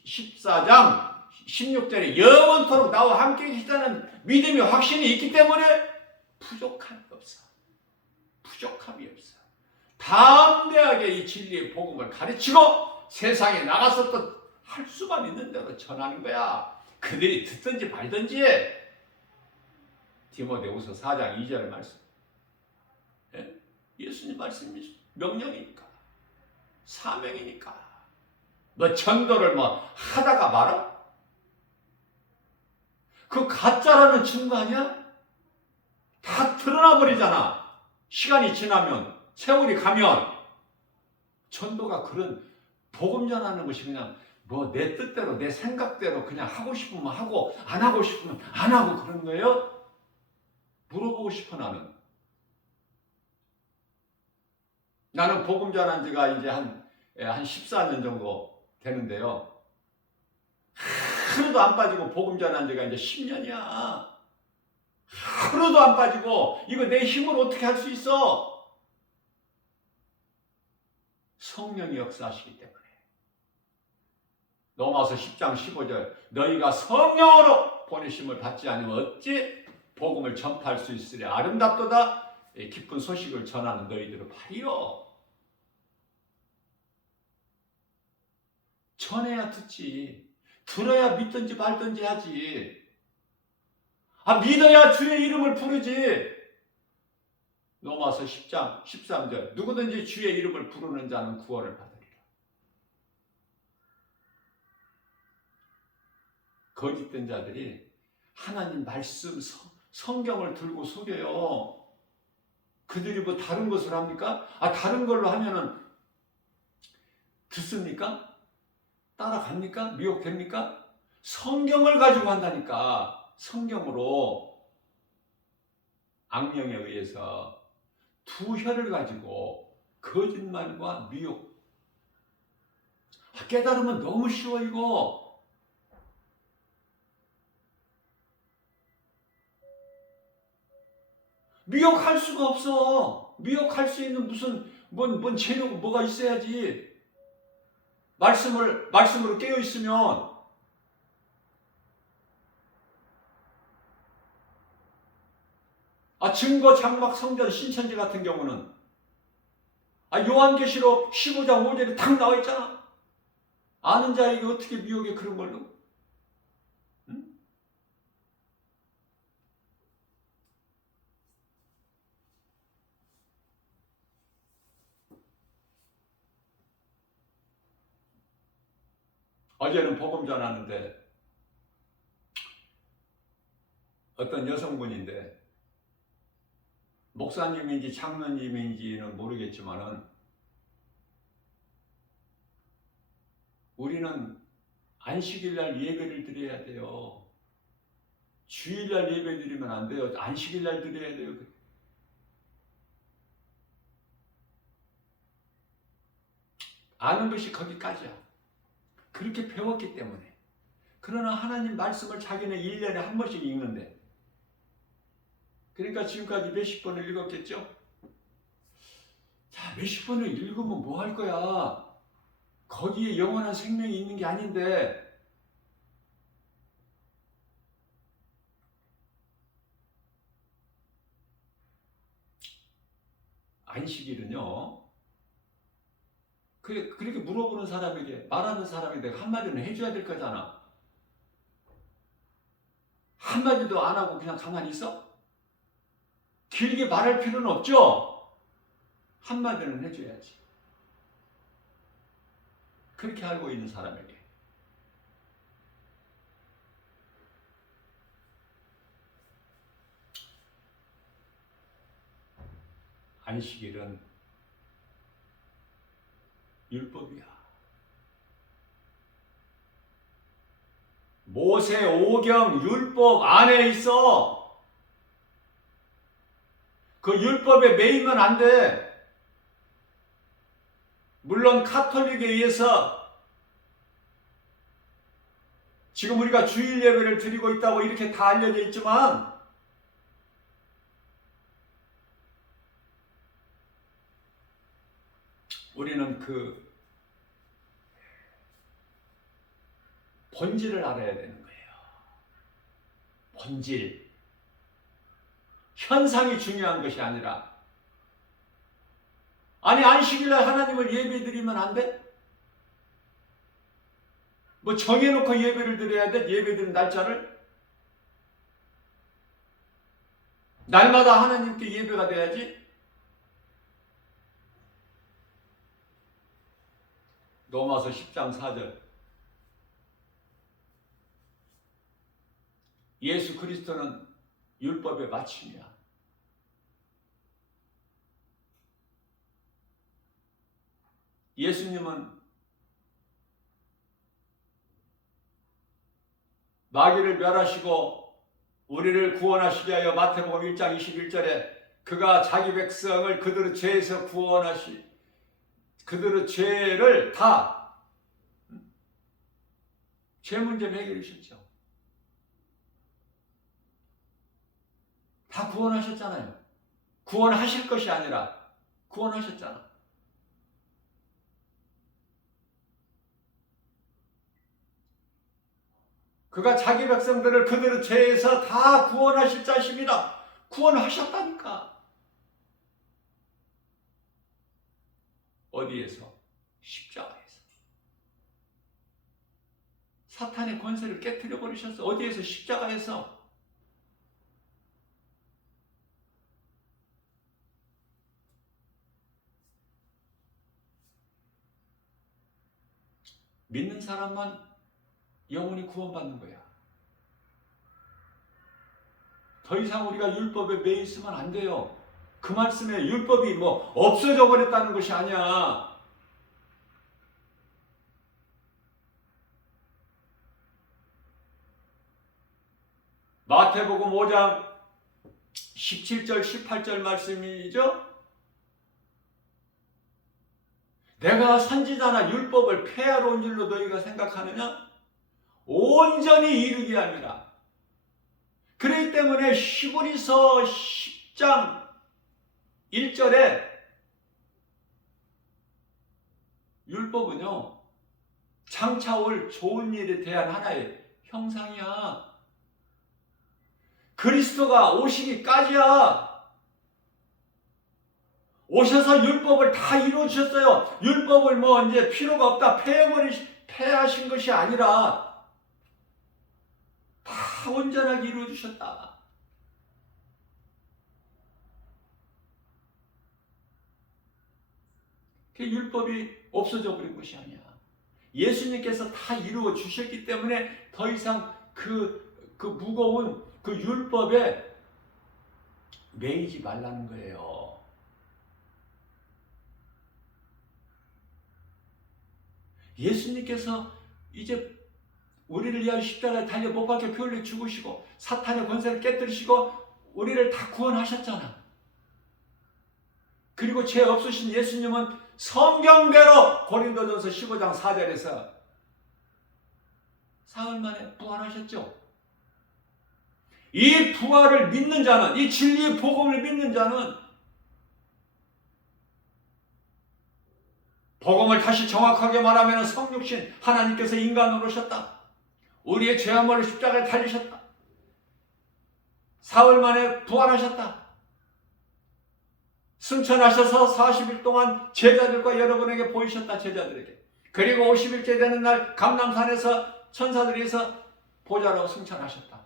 14장 16절에 영원토록 나와 함께 계시다는 믿음이 확신이 있기 때문에 부족함이 없어. 부족함이 없어. 담대하게 이 진리의 복음을 가르치고 세상에 나가서 또 할 수만 있는 대로 전하는 거야. 그들이 듣든지 말든지. 디모데후서 4장 2절 말씀. 예수님 말씀이 명령이니까, 사명이니까. 전도를 하다가 말아? 그 가짜라는 증거 아니야? 다 드러나 버리잖아. 시간이 지나면, 세월이 가면. 전도가 그런 복음 전하는 것이 그냥 내 뜻대로, 내 생각대로 그냥 하고 싶으면 하고, 안 하고 싶으면 안 하고 그런 거예요? 물어보고 싶어. 나는 복음 전한 지가 이제 한 14년 정도 되는데요. 하루도 안 빠지고 복음 전한 지가 이제 10년이야. 하루도 안 빠지고 이거 내 힘으로 어떻게 할 수 있어? 성령이 역사하시기 때문에. 로마서 10장 15절 너희가 성령으로 보내심을 받지 않으면 어찌 복음을 전파할 수 있으랴. 아름답도다 기쁜 소식을 전하는 너희들을 말이요. 전해야 듣지. 들어야 믿든지 말든지 하지. 믿어야 주의 이름을 부르지. 로마서 10장 13절 누구든지 주의 이름을 부르는 자는 구원을 받으리라. 거짓된 자들이 하나님 말씀 성경을 들고 속여요. 그들이 뭐 다른 것을 합니까? 다른 걸로 하면은 듣습니까? 따라갑니까? 미혹됩니까? 성경을 가지고 한다니까. 성경으로 악령에 의해서 두 혀를 가지고 거짓말과 미혹. 깨달으면 너무 쉬워 이거. 미혹할 수가 없어. 미혹할 수 있는 뭔 재료가 뭐가 있어야지. 말씀으로 깨어 있으면. 증거, 장막, 성전, 신천지 같은 경우는 요한계시록 15장 5절에 딱 나와 있잖아. 아는 자에게 어떻게 미혹해 그런 걸로? 응? 어제는 복음 전하는데 어떤 여성분인데 목사님인지 장로님인지는 모르겠지만은 우리는 안식일날 예배를 드려야 돼요. 주일날 예배 드리면 안 돼요. 안식일날 드려야 돼요. 아는 것이 거기까지야. 그렇게 배웠기 때문에. 그러나 하나님 말씀을 자기는 1년에 한 번씩 읽는데 그러니까 지금까지 몇십 번을 읽었겠죠? 자, 몇십 번을 읽으면 뭐 할 거야? 거기에 영원한 생명이 있는 게 아닌데 안식일은요. 그렇게 물어보는 사람에게 말하는 사람에게 한마디는 해줘야 될 거잖아. 한마디도 안 하고 그냥 가만히 있어? 길게 말할 필요는 없죠? 한마디는 해줘야지. 그렇게 알고 있는 사람에게. 안식일은 율법이야. 모세 오경 율법 안에 있어. 그 율법에 매이면 안 돼. 물론 카톨릭에 의해서 지금 우리가 주일 예배를 드리고 있다고 이렇게 다 알려져 있지만 우리는 그 본질을 알아야 되는 거예요. 본질. 현상이 중요한 것이 아니라 안식일날 하나님을 예배드리면 안 돼? 뭐 정해놓고 예배를 드려야 돼? 예배드리는 날짜를? 날마다 하나님께 예배가 돼야지? 로마서 10장 4절 예수 그리스도는 율법의 마침이야. 예수님은 마귀를 멸하시고 우리를 구원하시기 위하여 마태복음 1장 21절에 그가 자기 백성을 그들의 죄에서 그들의 죄를 다 죄 문제 해결해 주셨죠. 다 구원하셨잖아요. 구원하실 것이 아니라 구원하셨잖아. 그가 자기 백성들을 그들의 죄에서 다 구원하실 자십니다. 구원하셨다니까. 어디에서? 십자가에서. 사탄의 권세를 깨트려 버리셨어. 어디에서? 십자가에서. 믿는 사람만 영원히 구원받는 거야. 더 이상 우리가 율법에 매여 있으면 안 돼요. 그 말씀에 율법이 뭐 없어져 버렸다는 것이 아니야. 마태복음 5장 17절 18절 말씀이죠. 내가 선지자나 율법을 폐하러 온 줄로 너희가 생각하느냐? 온전히 이루게 합니다. 그렇기 때문에 히브리서 10장 1절에 율법은요, 장차 올 좋은 일에 대한 하나의 형상이야. 그리스도가 오시기까지야. 오셔서 율법을 다 이루어 주셨어요. 율법을 뭐 이제 필요가 없다 폐하신 것이 아니라 다 온전하게 이루어 주셨다. 그 율법이 없어져 버린 것이 아니야. 예수님께서 다 이루어 주셨기 때문에 더 이상 그 무거운 그 율법에 매이지 말라는 거예요. 예수님께서 이제 우리를 위하여 십자가에 달려 못 박혀 피 흘려 죽으시고 사탄의 권세를 깨뜨리시고 우리를 다 구원하셨잖아. 그리고 죄 없으신 예수님은 성경대로 고린도전서 15장 4절에서 사흘 만에 부활하셨죠. 이 부활을 믿는 자는, 이 진리의 복음을 믿는 자는 복음을 다시 정확하게 말하면 성육신 하나님께서 인간으로 오셨다. 우리의 죄와 벌을 십자가에 달리셨다. 사흘 만에 부활하셨다. 승천하셔서 40일 동안 제자들과 여러분에게 보이셨다. 제자들에게. 그리고 50일째 되는 날 감람산에서 천사들에서 보좌로 승천하셨다.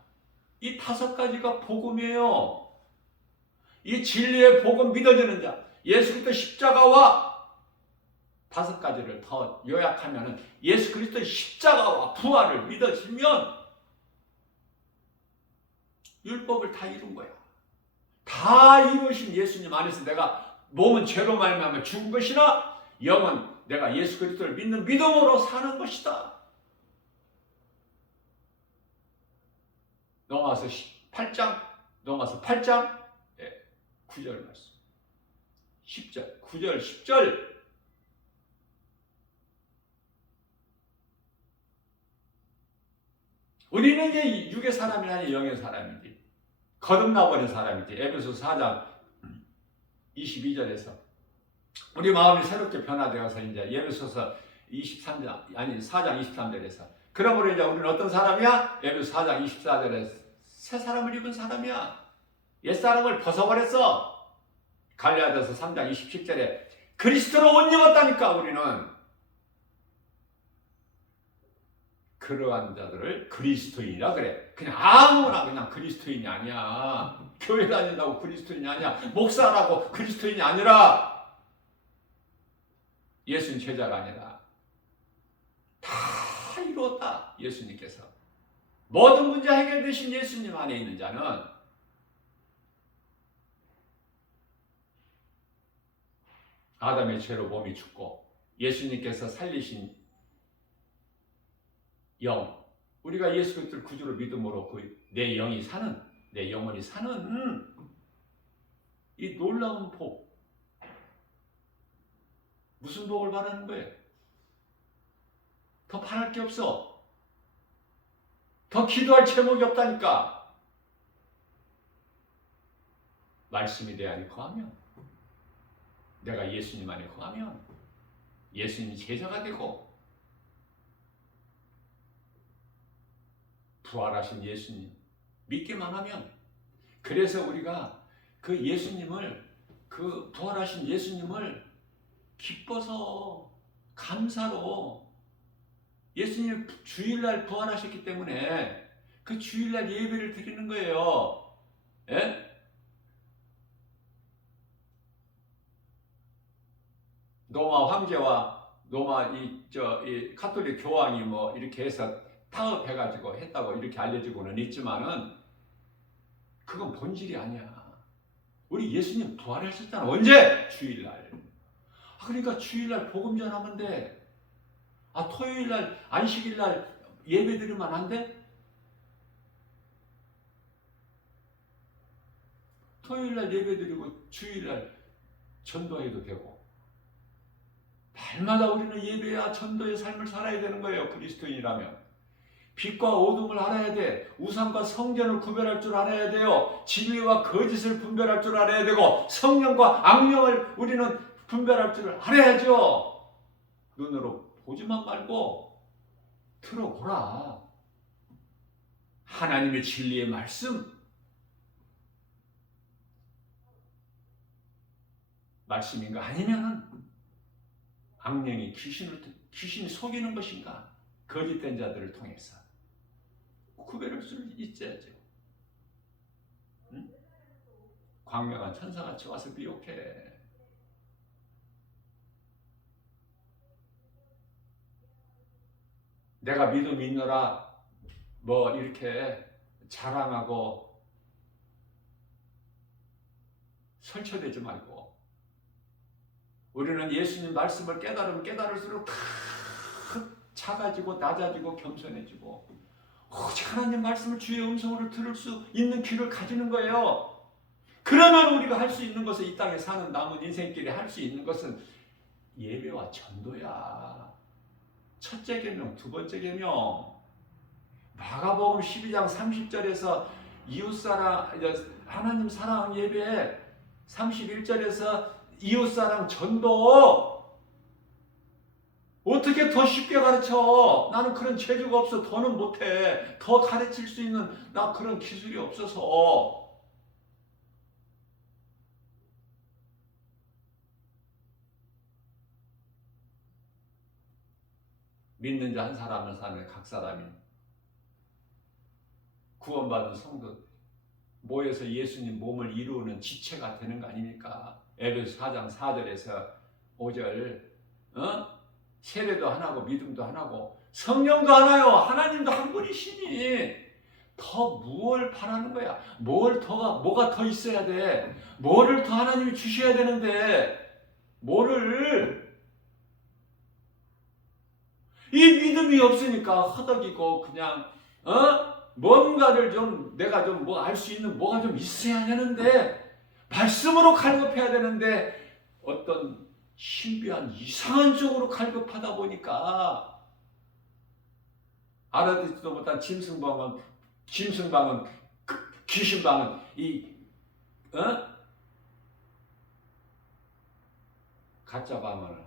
이 5가지가 복음이에요. 이 진리의 복음 믿어지는 자, 예수 그리스도 십자가와 5가지를 더 요약하면 예수 그리스도의 십자가와 부활을 믿어지면 율법을 다 이룬 거야. 다 이루신 예수님 안에서 내가 몸은 죄로 말미암아 죽은 것이나 영은 내가 예수 그리스도를 믿는 믿음으로 사는 것이다. 넘어가서 8장 9절 말씀. 10절, 9절, 10절. 우리는 이제 육의 사람이 아니 영의 사람이지. 거듭나버린 사람이지. 에베소서 4장 22절에서 우리 마음이 새롭게 변화되어서 이제 에베소서 4장 23절에서 그러므로 이제 우리는 어떤 사람이야? 에베소서 4장 24절에 새 사람을 입은 사람이야. 옛사람을 벗어버렸어. 갈라디아서 3장 27절에 그리스도로 옷 입었다니까. 우리는 그러한 자들을 그리스도인이라 그래. 그냥 아무나 그냥 그리스도인이 아니야. 교회 다닌다고 그리스도인이 아니야. 목사라고 그리스도인이 아니라 예수님 제자가 아니라 다 이루었다. 예수님께서 모든 문제 해결되신 예수님 안에 있는 자는 아담의 죄로 몸이 죽고 예수님께서 살리신 영, 우리가 예수 그리스도를 구주로 믿음으로 내 영이 사는, 내 영혼이 사는 이 놀라운 복. 무슨 복을 바라는 거예요? 더 바랄 게 없어. 더 기도할 제목이 없다니까. 말씀이 내 안에 거하면, 내가 예수님 안에 거하면 예수님이 제자가 되고 부활하신 예수님 믿기만 하면, 그래서 우리가 그 예수님을, 그 부활하신 예수님을 기뻐서 감사로, 예수님 주일날 부활하셨기 때문에 그 주일날 예배를 드리는 거예요. 예? 로마 황제와 로마 이 카톨릭 교황이 뭐 이렇게 해서 타협해가지고 했다고 이렇게 알려지고는 있지만은 그건 본질이 아니야. 우리 예수님 부활하셨잖아. 언제? 주일날. 그러니까 주일날 복음 전하면 돼. 토요일날 안식일날 예배 드리면 안 돼? 토요일날 예배 드리고 주일날 전도해도 되고, 날마다 우리는 예배와 전도의 삶을 살아야 되는 거예요. 그리스도인이라면. 빛과 어둠을 알아야 돼. 우상과 성전을 구별할 줄 알아야 돼요. 진리와 거짓을 분별할 줄 알아야 되고, 성령과 악령을 우리는 분별할 줄 알아야죠. 눈으로 보지만 말고 들어보라. 하나님의 진리의 말씀, 말씀인가 아니면 악령이 귀신이 속이는 것인가, 거짓된 자들을 통해서 구별할 수 있어야죠. 응? 광명한 천사같이 와서 미혹해. 내가 믿음이 있노라 뭐 이렇게 자랑하고 설쳐대지 말고, 우리는 예수님 말씀을 깨달으면 깨달을수록 다 작아지고 낮아지고 겸손해지고, 오직 하나님 말씀을 주의 음성으로 들을 수 있는 귀를 가지는 거예요. 그러면 우리가 할 수 있는 것은, 이 땅에 사는 남은 인생길에 할 수 있는 것은 예배와 전도야. 첫째 계명, 두 번째 계명. 마가복음 12장 30절에서 이웃사랑, 하나님 사랑 예배, 31절에서 이웃사랑 전도. 어떻게 더 쉽게 가르쳐? 나는 그런 재주가 없어. 더는 못해. 더 가르칠 수 있는 나 그런 기술이 없어서. 믿는 자 한 사람을 사는 각 사람이 구원받은 성도 모여서 예수님 몸을 이루는 지체가 되는 거 아닙니까? 에베소 4장 4절에서 5절, 세례도 하나고 믿음도 하나고 성령도 하나요. 하나님도 한 분이시니 더 무엇을 바라는 거야? 뭐가 더 있어야 돼? 뭐를 더 하나님이 주셔야 되는데, 뭐를? 이 믿음이 없으니까 허덕이고 그냥 뭔가를 좀 내가 좀 뭐 알 수 있는 뭐가 좀 있어야 되는데, 말씀으로 갈급해야 되는데 어떤 신비한 이상한 쪽으로 갈급하다 보니까 알아듣지도 못한 짐승방은 귀신방은 가짜 방언을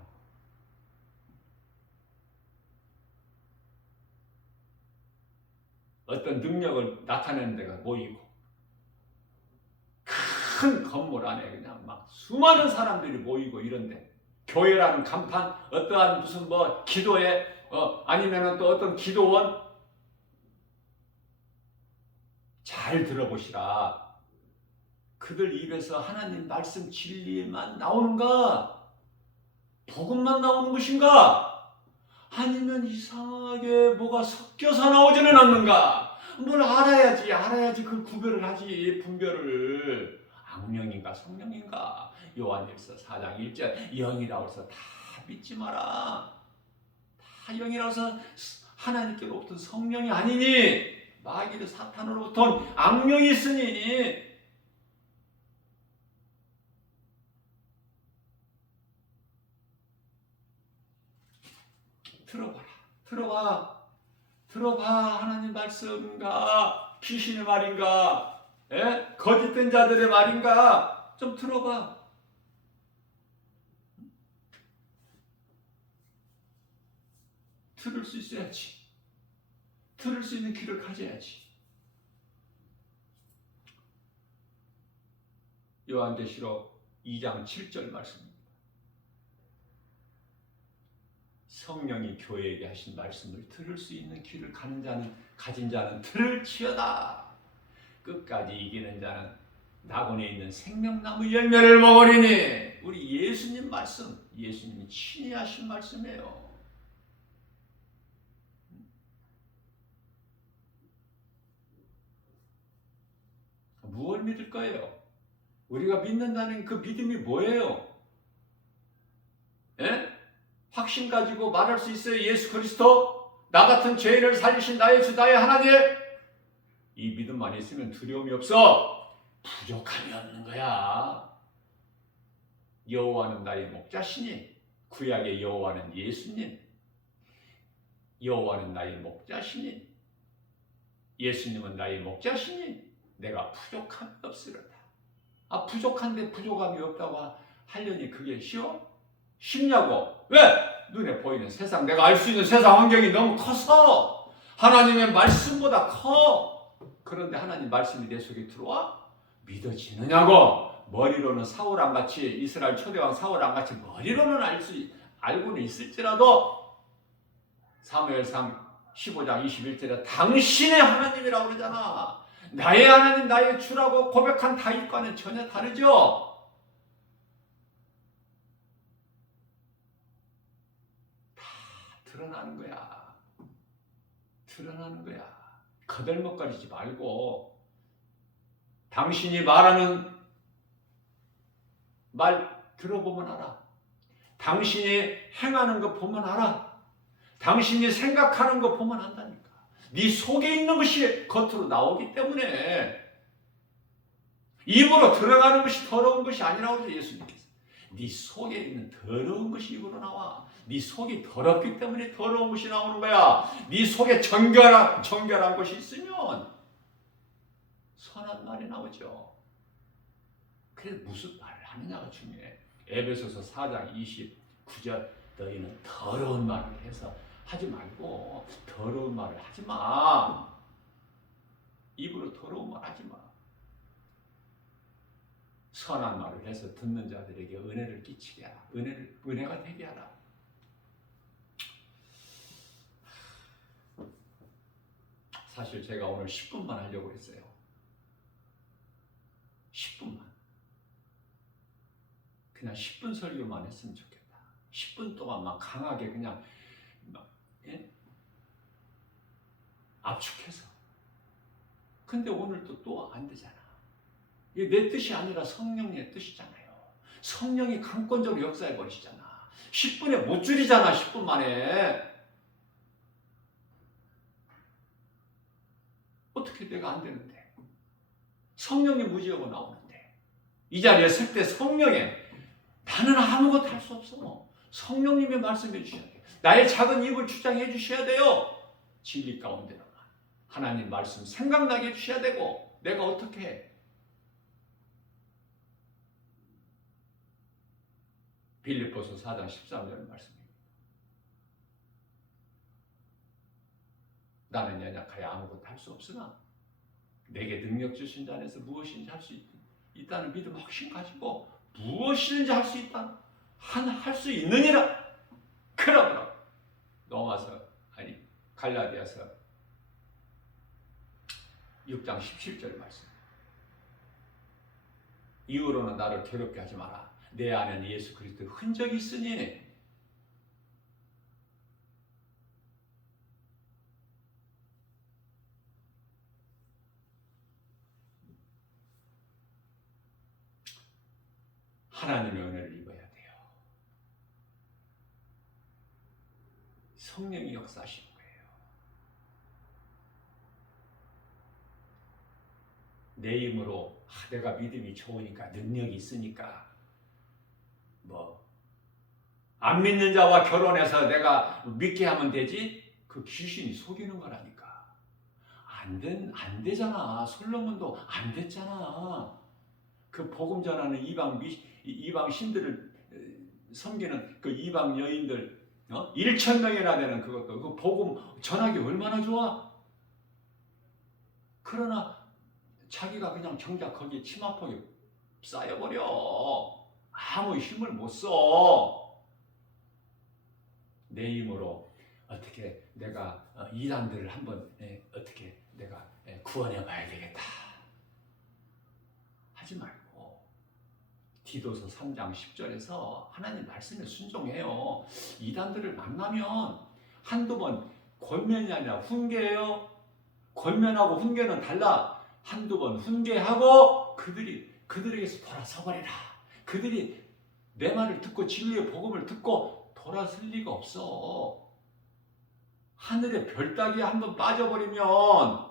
어떤 능력을 나타내는 데가 모이고, 큰 건물 안에 그냥 막 수많은 사람들이 모이고 이런데, 교회라는 간판, 어떠한 무슨 뭐 기도회, 아니면은 또 어떤 기도원, 잘 들어보시라. 그들 입에서 하나님 말씀 진리만 나오는가? 복음만 나오는 것인가? 아니면 이상하게 뭐가 섞여서 나오지는 않는가? 뭘 알아야지 그 구별을 하지, 분별을. 악령인가 성령인가? 요한일서 4장 1절, 영이라고 해서 다 믿지 마라. 다 영이라고 해서 하나님께로부터 성령이 아니니, 마귀를 사탄으로부터 악령이 있으니. 들어봐라. 들어봐. 들어봐. 하나님 말씀인가? 귀신의 말인가? 거짓된 자들의 말인가? 좀 들어봐. 들을 수 있어야지. 들을 수 있는 귀를 가져야지. 요한계시록 2장 7절 말씀입니다. 성령이 교회에게 하신 말씀을 들을 수 있는 귀를 가진 자는 들을지어다. 끝까지 이기는 자는 낙원에 있는 생명나무 열매를 먹으리니. 우리 예수님 말씀, 예수님이 친히 하신 말씀이에요. 무엇을 믿을 거예요? 우리가 믿는다는 그 믿음이 뭐예요? 확신 가지고 말할 수 있어요? 예수 그리스도? 나 같은 죄인을 살리신 나의 주 나의 하나님? 이 믿음만 있으면 두려움이 없어. 부족함이 없는 거야. 여호와는 나의 목자시니. 구약의 여호와는 예수님. 여호와는 나의 목자시니. 예수님은 나의 목자시니. 내가 부족함이 없으리다. 부족한데 부족함이 없다고 하려니 그게 쉬워? 쉽냐고. 왜? 눈에 보이는 세상, 내가 알 수 있는 세상 환경이 너무 커서 하나님의 말씀보다 커. 그런데 하나님 말씀이 내 속에 들어와? 믿어지느냐고. 머리로는 사울왕같이, 이스라엘 초대왕 사울왕같이 머리로는 알고는 있을지라도 사무엘상 15장 21절에 당신의 하나님이라고 그러잖아. 나의 하나님, 나의 주라고 고백한 다윗과는 전혀 다르죠. 다 드러나는 거야. 드러나는 거야. 거들먹거리지 말고 당신이 말하는 말 들어보면 알아. 당신이 행하는 거 보면 알아. 당신이 생각하는 거 보면 안다니까. 네 속에 있는 것이 겉으로 나오기 때문에. 입으로 들어가는 것이 더러운 것이 아니라고 그러죠, 예수님께서. 네 속에 있는 더러운 것이 입으로 나와. 네 속이 더럽기 때문에 더러운 것이 나오는 거야. 네 속에 정결한 것이 있으면 선한 말이 나오죠. 그래서 무슨 말을 하느냐가 중요해. 에베소서 4장 29절 너희는 더러운 말을 해서 하지 말고 더러운 말을 하지 마. 입으로 더러운 말 하지 마. 선한 말을 해서 듣는 자들에게 은혜를 끼치게 하라. 은혜가 되게 하라. 사실 제가 오늘 10분만 하려고 했어요. 10분만. 그냥 10분 설교만 했으면 좋겠다. 10분 동안만 강하게 그냥 압축해서. 근데 오늘도 또 안 되잖아. 이게 내 뜻이 아니라 성령의 뜻이잖아요. 성령이 강권적으로 역사해 버리시잖아. 10분에 못 줄이잖아. 10분 만에. 어떻게 내가 안 되는데. 성령이 무지하고 나오는데. 이 자리에 설 때 성령에 나는 아무것도 할 수 없어. 성령님이 말씀해 주셔야 돼요. 나의 작은 입을 주장해 주셔야 돼요. 진리 가운데로만. 하나님 말씀 생각나게 해주셔야 되고. 내가 어떻게 해? 빌립보서 4장 13절 말씀입니다. 나는 연약하여 아무것도 할 수 없으나 내게 능력 주신 자 안에서 무엇인지 할 수 있다는 믿음 확신 가지고 무엇이든지 할 수 있다. 할 수 있느니라. 그러므로 갈라디아서 6장 17절 말씀. 이후로는 나를 괴롭게 하지 마라. 내 안에는 예수 그리스도의 흔적이 있으니. 하나님의 은혜를 입어야 돼요. 성령이 역사하시는 거예요. 내 힘으로 내가 믿음이 좋으니까 능력이 있으니까 안 믿는 자와 결혼해서 내가 믿게 하면 되지? 그 귀신이 속이는 거라니까. 안 되잖아. 솔로몬도 안 됐잖아. 그 복음 전하는 이방 신들을 섬기는 그 이방 여인들 1,000명이나 되는 그것도 그 복음 전하기 얼마나 좋아. 그러나 자기가 그냥 정작 거기에 치마폭에 쌓여버려. 아무 힘을 못 써. 내 힘으로 어떻게 내가 이단들을 한번 어떻게 내가 구원해 봐야 되겠다 하지 말고 디도서 3장 10절에서 하나님 말씀에 순종해요. 이단들을 만나면 한두 번 권면이 아니라 훈계예요. 권면하고 훈계는 달라. 한두 번 훈계하고 그들에게서 돌아서버리라. 그들이 내 말을 듣고 진리의 복음을 듣고 돌아설 리가 없어. 하늘에 별 따기에 한번 빠져버리면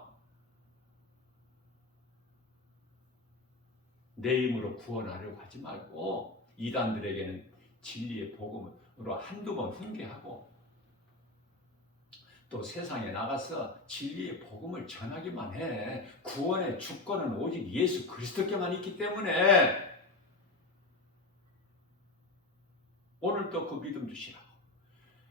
내 힘으로 구원하려고 하지 말고 이단들에게는 진리의 복음으로 한두 번 훈계하고 또 세상에 나가서 진리의 복음을 전하기만 해. 구원의 주권은 오직 예수 그리스도께만 있기 때문에 오늘 또 그 믿음 주시라고.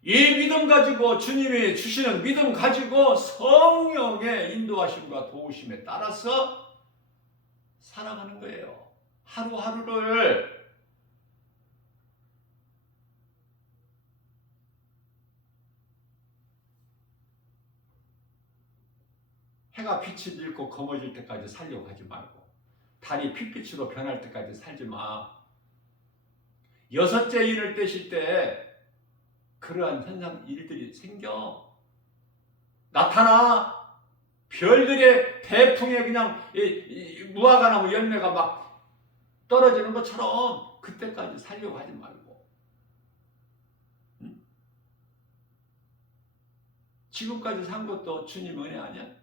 이 믿음 가지고 주님이 주시는 믿음 가지고 성령의 인도하심과 도우심에 따라서 살아가는 거예요. 하루하루를. 해가 빛이 잃고 검어질 때까지 살려고 하지 말고 달이 핏빛으로 변할 때까지 살지 마. 여섯째 인을 떼실 때 그러한 현상 일들이 생겨. 나타나. 별들의 대풍에 그냥 무화과나무 열매가 막 떨어지는 것처럼 그때까지 살려고 하지 말고. 응? 지금까지 산 것도 주님 은혜 아니야?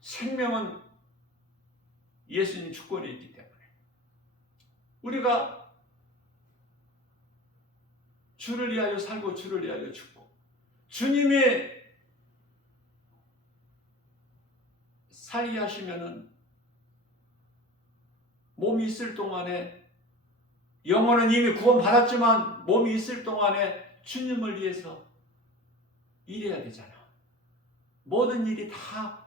생명은 예수님 주권에 있기 때문에 우리가 주를 위하여 살고 주를 위하여 죽고 주님이 살게 하시면은 몸이 있을 동안에 영혼은 이미 구원받았지만 몸이 있을 동안에 주님을 위해서 일해야 되잖아. 모든 일이 다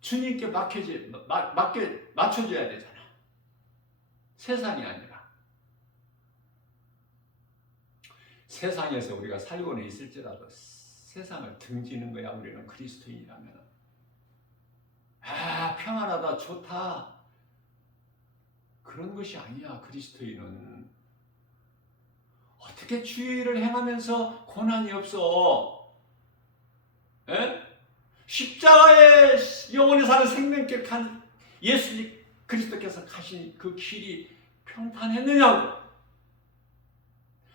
주님께 맞춰줘야 되잖아. 세상이 아니라. 세상에서 우리가 살고는 있을지라도 세상을 등지는 거야. 우리는 그리스도인이라면. 평안하다, 좋다. 그런 것이 아니야. 그리스도인은. 어떻게 주의 일을 행하면서 고난이 없어? 에? 십자가에 영원히 사는 생명길 간 예수님 그리스도께서 가신 그 길이 평탄했느냐고.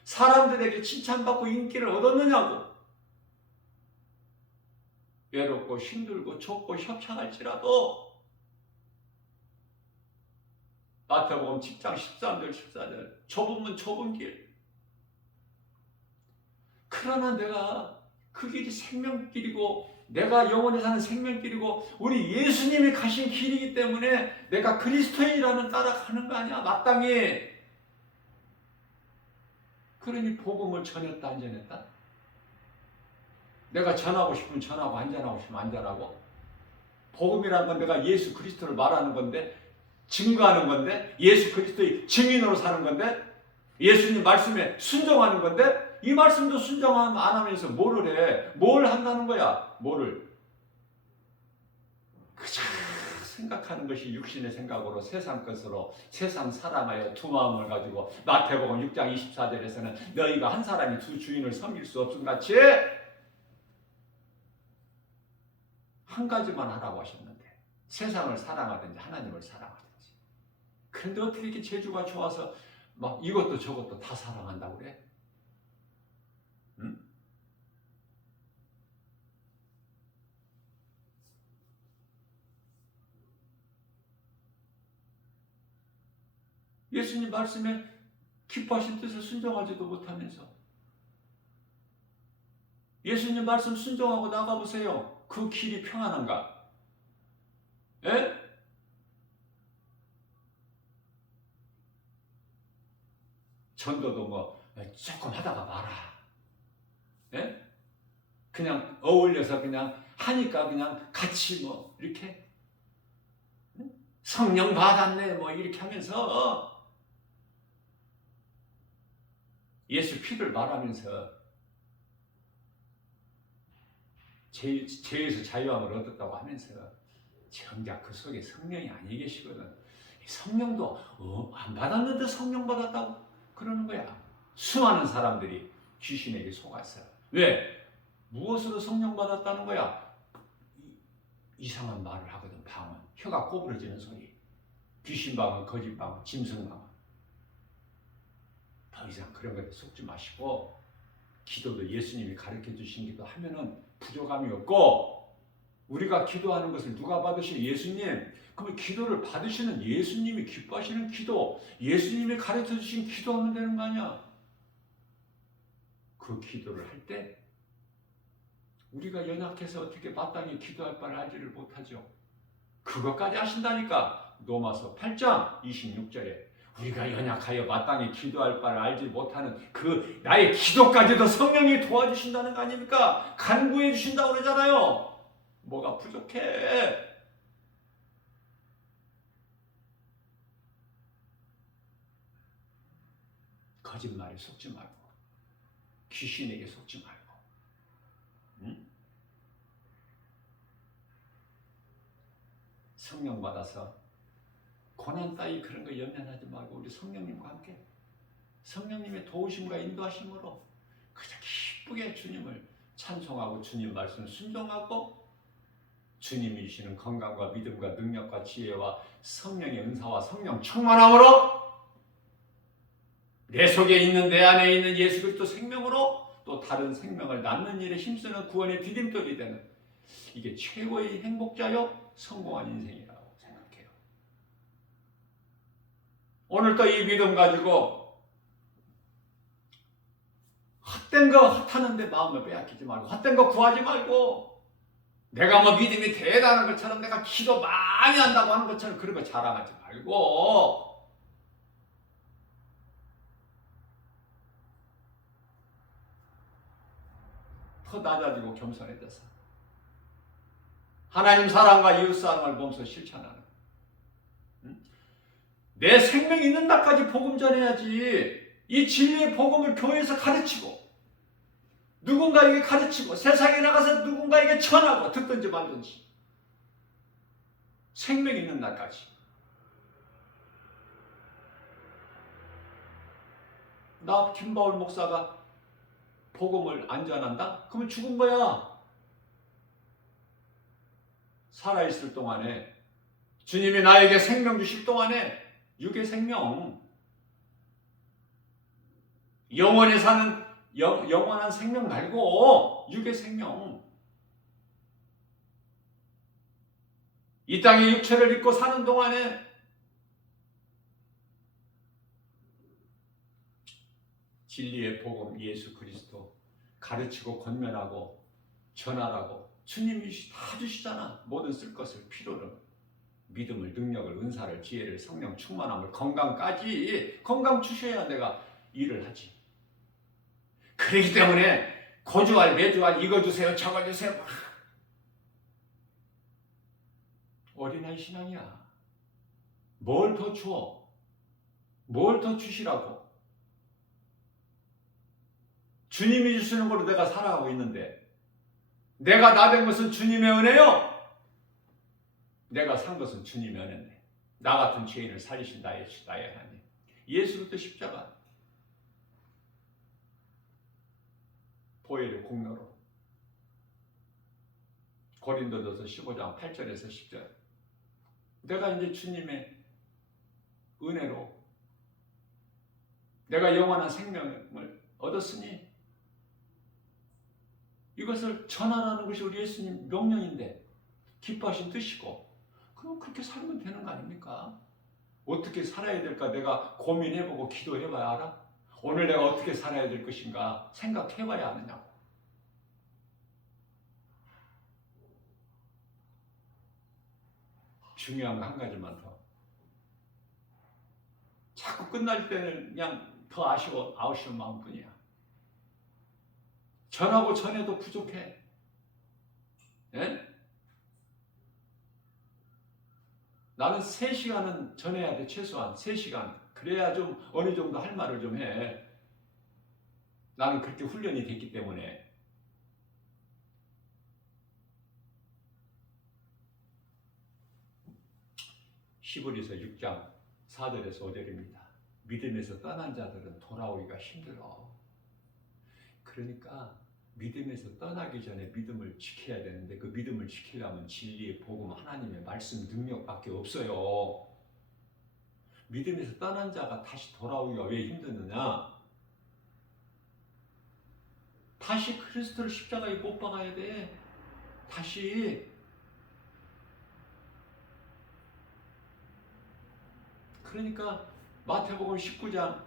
사람들에게 칭찬받고 인기를 얻었느냐고. 외롭고 힘들고 좁고 협착할지라도 마태복음 10장 13절 14절 좁으면 좁은 길. 그러나 내가 그 길이 생명길이고 내가 영원히 사는 생명길이고 우리 예수님이 가신 길이기 때문에 내가 그리스도인이라면 따라가는 거 아니야. 마땅히. 그러니 복음을 전했다 안 전했다? 내가 전하고 싶으면 전하고 안 전하고 싶으면 안 전하고. 복음이라는 건 내가 예수 그리스도를 말하는 건데 증거하는 건데 예수 그리스도의 증인으로 사는 건데 예수님 말씀에 순종하는 건데 이 말씀도 순종 안 하면서 뭐를 해? 뭘 한다는 거야? 뭐를? 그저 생각하는 것이 육신의 생각으로 세상 것으로 세상 사랑하여 두 마음을 가지고 마태복음 6장 24절에서는 너희가 한 사람이 두 주인을 섬길 수 없음 같이 한 가지만 하라고 하셨는데 세상을 사랑하든지 하나님을 사랑하든지. 그런데 어떻게 이렇게 재주가 좋아서 막 이것도 저것도 다 사랑한다고 그래? 응? 예수님 말씀에 기뻐하신 뜻에 순종하지도 못하면서 예수님 말씀 순종하고 나가보세요. 그 길이 평안한가? 예? 전도도 뭐 조금 하다가 마라. 예? 그냥 어울려서 그냥 하니까 그냥 같이 뭐 이렇게 성령 받았네 뭐 이렇게 하면서 예수 피를 말하면서 죄에서 자유함을 얻었다고 하면서 정작 그 속에 성령이 아니 계시거든. 성령도 안 받았는데 성령 받았다고 그러는 거야. 수많은 사람들이 귀신에게 속았어. 왜? 무엇으로 성령 받았다는 거야? 이상한 말을 하거든. 방언, 혀가 꼬부러지는 소리, 귀신 방언, 거짓 방언, 짐승 방언. 더 이상 그런 것에 속지 마시고 기도도 예수님이 가르쳐 주신 기도 하면은 부족함이 없고, 우리가 기도하는 것을 누가 받으시는 예수님, 그러면 기도를 받으시는 예수님이 기뻐하시는 기도, 예수님이 가르쳐 주신 기도하면 되는 거 아니야? 그 기도를 할 때 우리가 연약해서 어떻게 마땅히 기도할 바를 알지를 못하죠. 그것까지 하신다니까. 로마서 8장 26절에 우리가 연약하여 마땅히 기도할 바를 알지 못하는 그 나의 기도까지도 성령이 도와주신다는 거 아닙니까? 간구해 주신다고 그러잖아요. 뭐가 부족해? 거짓말에 속지 말고, 귀신에게 속지 말고, 응? 성령 받아서 고난 따위 그런 거 연연하지 말고 우리 성령님과 함께 성령님의 도우심과 인도하심으로 그저 기쁘게 주님을 찬송하고 주님 말씀 순종하고 주님이 주시는 건강과 믿음과 능력과 지혜와 성령의 은사와 성령 충만함으로 내 속에 있는, 내 안에 있는 예수 그리스도 생명으로 또 다른 생명을 낳는 일에 힘쓰는 구원의 디딤돌이 되는, 이게 최고의 행복자요 성공한 인생이라고 생각해요. 오늘도 이 믿음 가지고 헛된 거 헛하는데 마음을 빼앗기지 말고, 헛된 거 구하지 말고, 내가 뭐 믿음이 대단한 것처럼, 내가 기도 많이 한다고 하는 것처럼 그런 거 자랑하지 말고, 더 낮아지고 겸손해져서 하나님 사랑과 이웃 사랑을 몸소 실천하는, 내 생명 있는 날까지 복음 전해야지. 이 진리의 복음을 교회에서 가르치고 누군가에게 가르치고 세상에 나가서 누군가에게 전하고, 듣든지 말든지 생명 있는 날까지. 나 김바울 목사가 복음을 안 전한다? 그러면 죽은 거야. 살아있을 동안에, 주님이 나에게 생명 주실 동안에, 육의 생명, 영원히 사는 영원한 생명 말고 육의 생명, 이 땅에 육체를 입고 사는 동안에 진리의 복음 예수 그리스도 가르치고 권면하고 전하라고 주님이 다 주시잖아. 모든 쓸 것을 필요를, 믿음을, 능력을, 은사를, 지혜를, 성령 충만함을, 건강까지. 건강 주셔야 내가 일을 하지. 그렇기 때문에 고주할 매주할 이거 주세요 저거 주세요 막 어린아이 신앙이야. 뭘 더 줘? 뭘 더 주시라고? 주님이 주시는 걸로 내가 살아가고 있는데, 내가 나 된 것은 주님의 은혜요, 내가 산 것은 주님의 은혜인데, 나 같은 죄인을 살리신 나의 하나님, 예수 그리스도 십자가 보혈의 공로로. 고린도전서 15장 8절에서 10절. 내가 이제 주님의 은혜로 내가 영원한 생명을 얻었으니 이것을 전하라는 것이 우리 예수님 명령인데, 기뻐하신 뜻이고, 그럼 그렇게 살면 되는 거 아닙니까? 어떻게 살아야 될까 내가 고민해보고 기도해봐야 알아? 오늘 내가 어떻게 살아야 될 것인가 생각해봐야 하느냐고. 중요한 거 한 가지만 더. 자꾸 끝날 때는 그냥 더 아쉬운 마음뿐이야. 전하고 전해도 부족해. 예? 나는 3시간은 전해야 돼. 최소한 3시간. 그래야 좀 어느 정도 할 말을 좀 해. 나는 그렇게 훈련이 됐기 때문에. 히브리서 6장 4절에서 5절입니다. 믿음에서 떠난 자들은 돌아오기가 힘들어. 그러니까 믿음에서 떠나기 전에 믿음을 지켜야 되는데 그 믿음을 지키려면 진리의 복음, 하나님의 말씀 능력밖에 없어요. 믿음에서 떠난 자가 다시 돌아오기가 왜 힘드느냐? 다시 그리스도를 십자가에 못 박아야 돼. 다시. 그러니까 마태복음 19장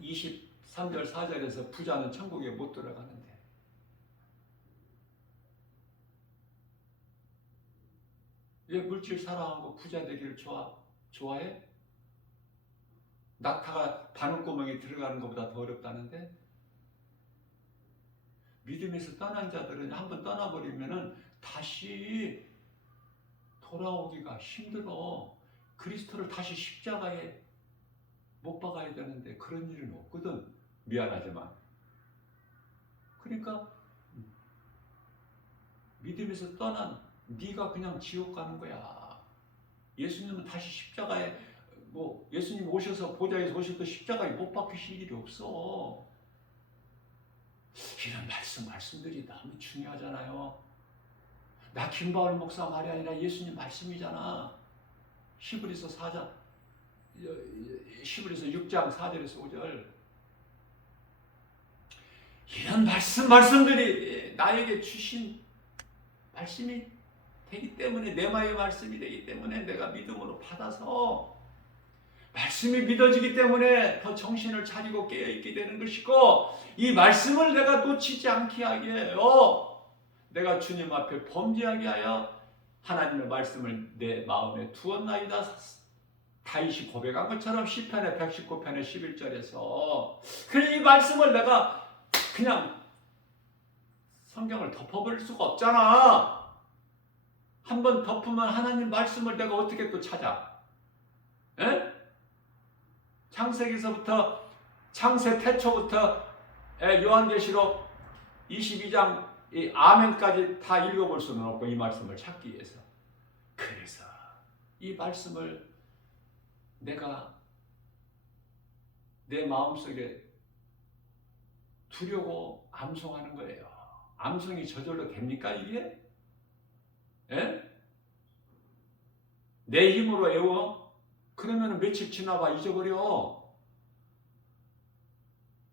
23절 4절에서 부자는 천국에 못 들어가는데 왜 물질 사랑하고 부자 되기를 좋아해? 낙타가 바늘구멍에 들어가는 것보다 더 어렵다는데? 믿음에서 떠난 자들은 한번 떠나버리면은 다시 돌아오기가 힘들어. 그리스도를 다시 십자가에 못 박아야 되는데 그런 일은 없거든. 미안하지만. 그러니까 믿음에서 떠난 네가 그냥 지옥 가는 거야. 예수님은 다시 십자가에 예수님 오셔서 보좌에서 오셔도 십자가에 못 박히실 일이 없어. 이런 말씀들이 너무 중요하잖아요. 나 김바울 목사 말이 아니라 예수님 말씀이잖아. 히브리서 6장 4절에서 5절. 이런 말씀들이 나에게 주신 말씀이 되기 때문에, 내마의 말씀이 되기 때문에 내가 믿음으로 받아서 말씀이 믿어지기 때문에 더 정신을 차리고 깨어있게 되는 것이고, 이 말씀을 내가 놓치지 않게 하게 해요. 내가 주님 앞에 범죄하게 하여 하나님의 말씀을 내 마음에 두었나이다. 다윗이 고백한 것처럼 시편의 119편의 11절에서 그래, 이 말씀을 내가 그냥 성경을 덮어버릴 수가 없잖아. 한번 덮으면 하나님 말씀을 내가 어떻게 또 찾아? 에? 창세기서부터 창세 태초부터 요한계시록 22장 이 아멘까지 다 읽어볼 수는 없고 이 말씀을 찾기 위해서. 그래서 이 말씀을 내가 내 마음속에 두려고 암송하는 거예요. 암송이 저절로 됩니까 이게? 에? 내 힘으로 외워? 그러면 며칠 지나봐 잊어버려.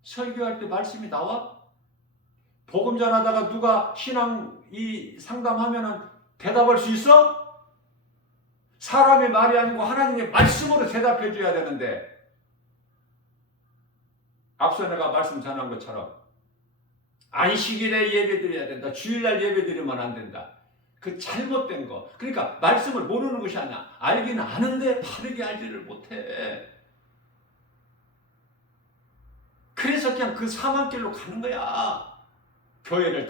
설교할 때 말씀이 나와? 복음 전하다가 누가 신앙 상담하면 대답할 수 있어? 사람의 말이 아니고 하나님의 말씀으로 대답해 줘야 되는데, 앞서 내가 말씀 전한 것처럼 안식일에 예배 드려야 된다, 주일날 예배 드리면 안 된다, 그 잘못된 거. 그러니까 말씀을 모르는 것이 아니야. 알기는 아는데 바르게 알지를 못해. 그래서 그냥 그 사망길로 가는 거야. 교회를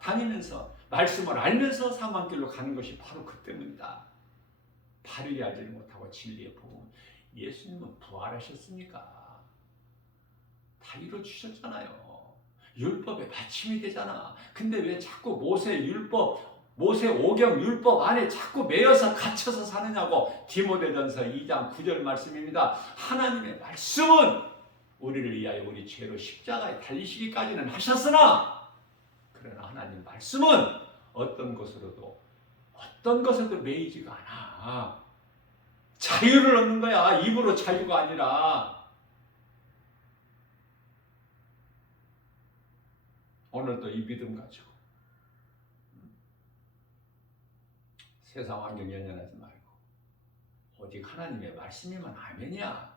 다니면서 말씀을 알면서 사망길로 가는 것이 바로 그 때문이다. 바르게 알지를 못하고 진리의 복음. 예수님은 부활하셨으니까 다 이루어주셨잖아요. 율법의 받침이 되잖아. 근데 왜 자꾸 모세 오경 율법 안에 자꾸 매여서 갇혀서 사느냐고. 디모데전서 2장 9절 말씀입니다. 하나님의 말씀은 우리를 위하여 우리 죄로 십자가에 달리시기까지는 하셨으나, 그러나 하나님 말씀은 어떤 것에도 매이지가 않아. 자유를 얻는 거야. 입으로 자유가 아니라. 오늘도 이 믿음 가지고 세상 환경 연연하지 말고 오직 하나님의 말씀이면 아멘이야.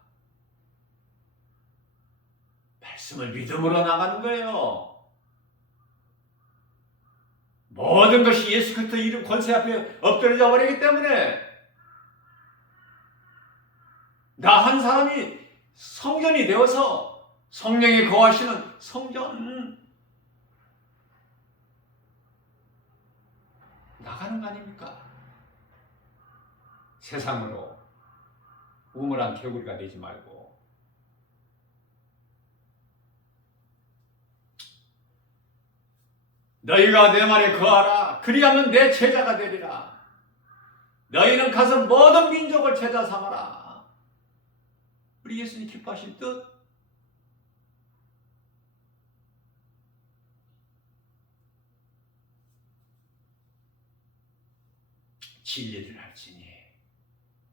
말씀을 믿음으로 나가는 거예요. 모든 것이 예수 그리스도 이름 권세 앞에 엎드려져 버리기 때문에 나 한 사람이 성전이 되어서 성령이 거하시는 성전 나가는 거 아닙니까? 세상으로 우물한 개구리가 되지 말고 너희가 내 말에 거하라. 그리하면 내 제자가 되리라. 너희는 가서 모든 민족을 제자 삼아라. 우리 예수님 기뻐하신 뜻 진리를 알지니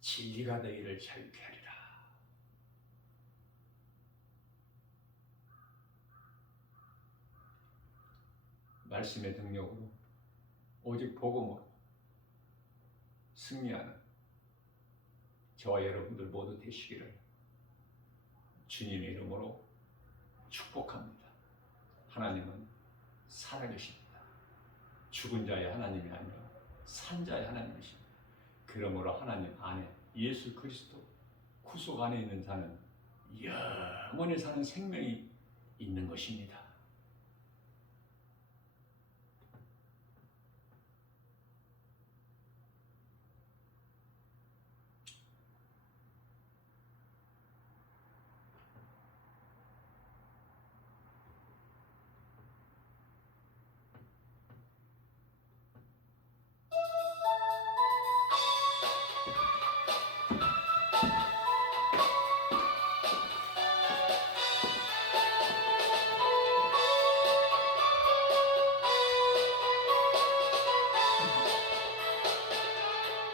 진리가 너희를 자유케 하리라. 말씀의 능력으로 오직 복음으로 승리하는 저와 여러분들 모두 되시기를 주님의 이름으로 축복합니다. 하나님은 살아계십니다. 죽은 자의 하나님이 아니라 산 자의 하나님이십니다. 그러므로 하나님 안에 예수 그리스도 구속 안에 있는 자는 영원히 사는 생명이 있는 것입니다.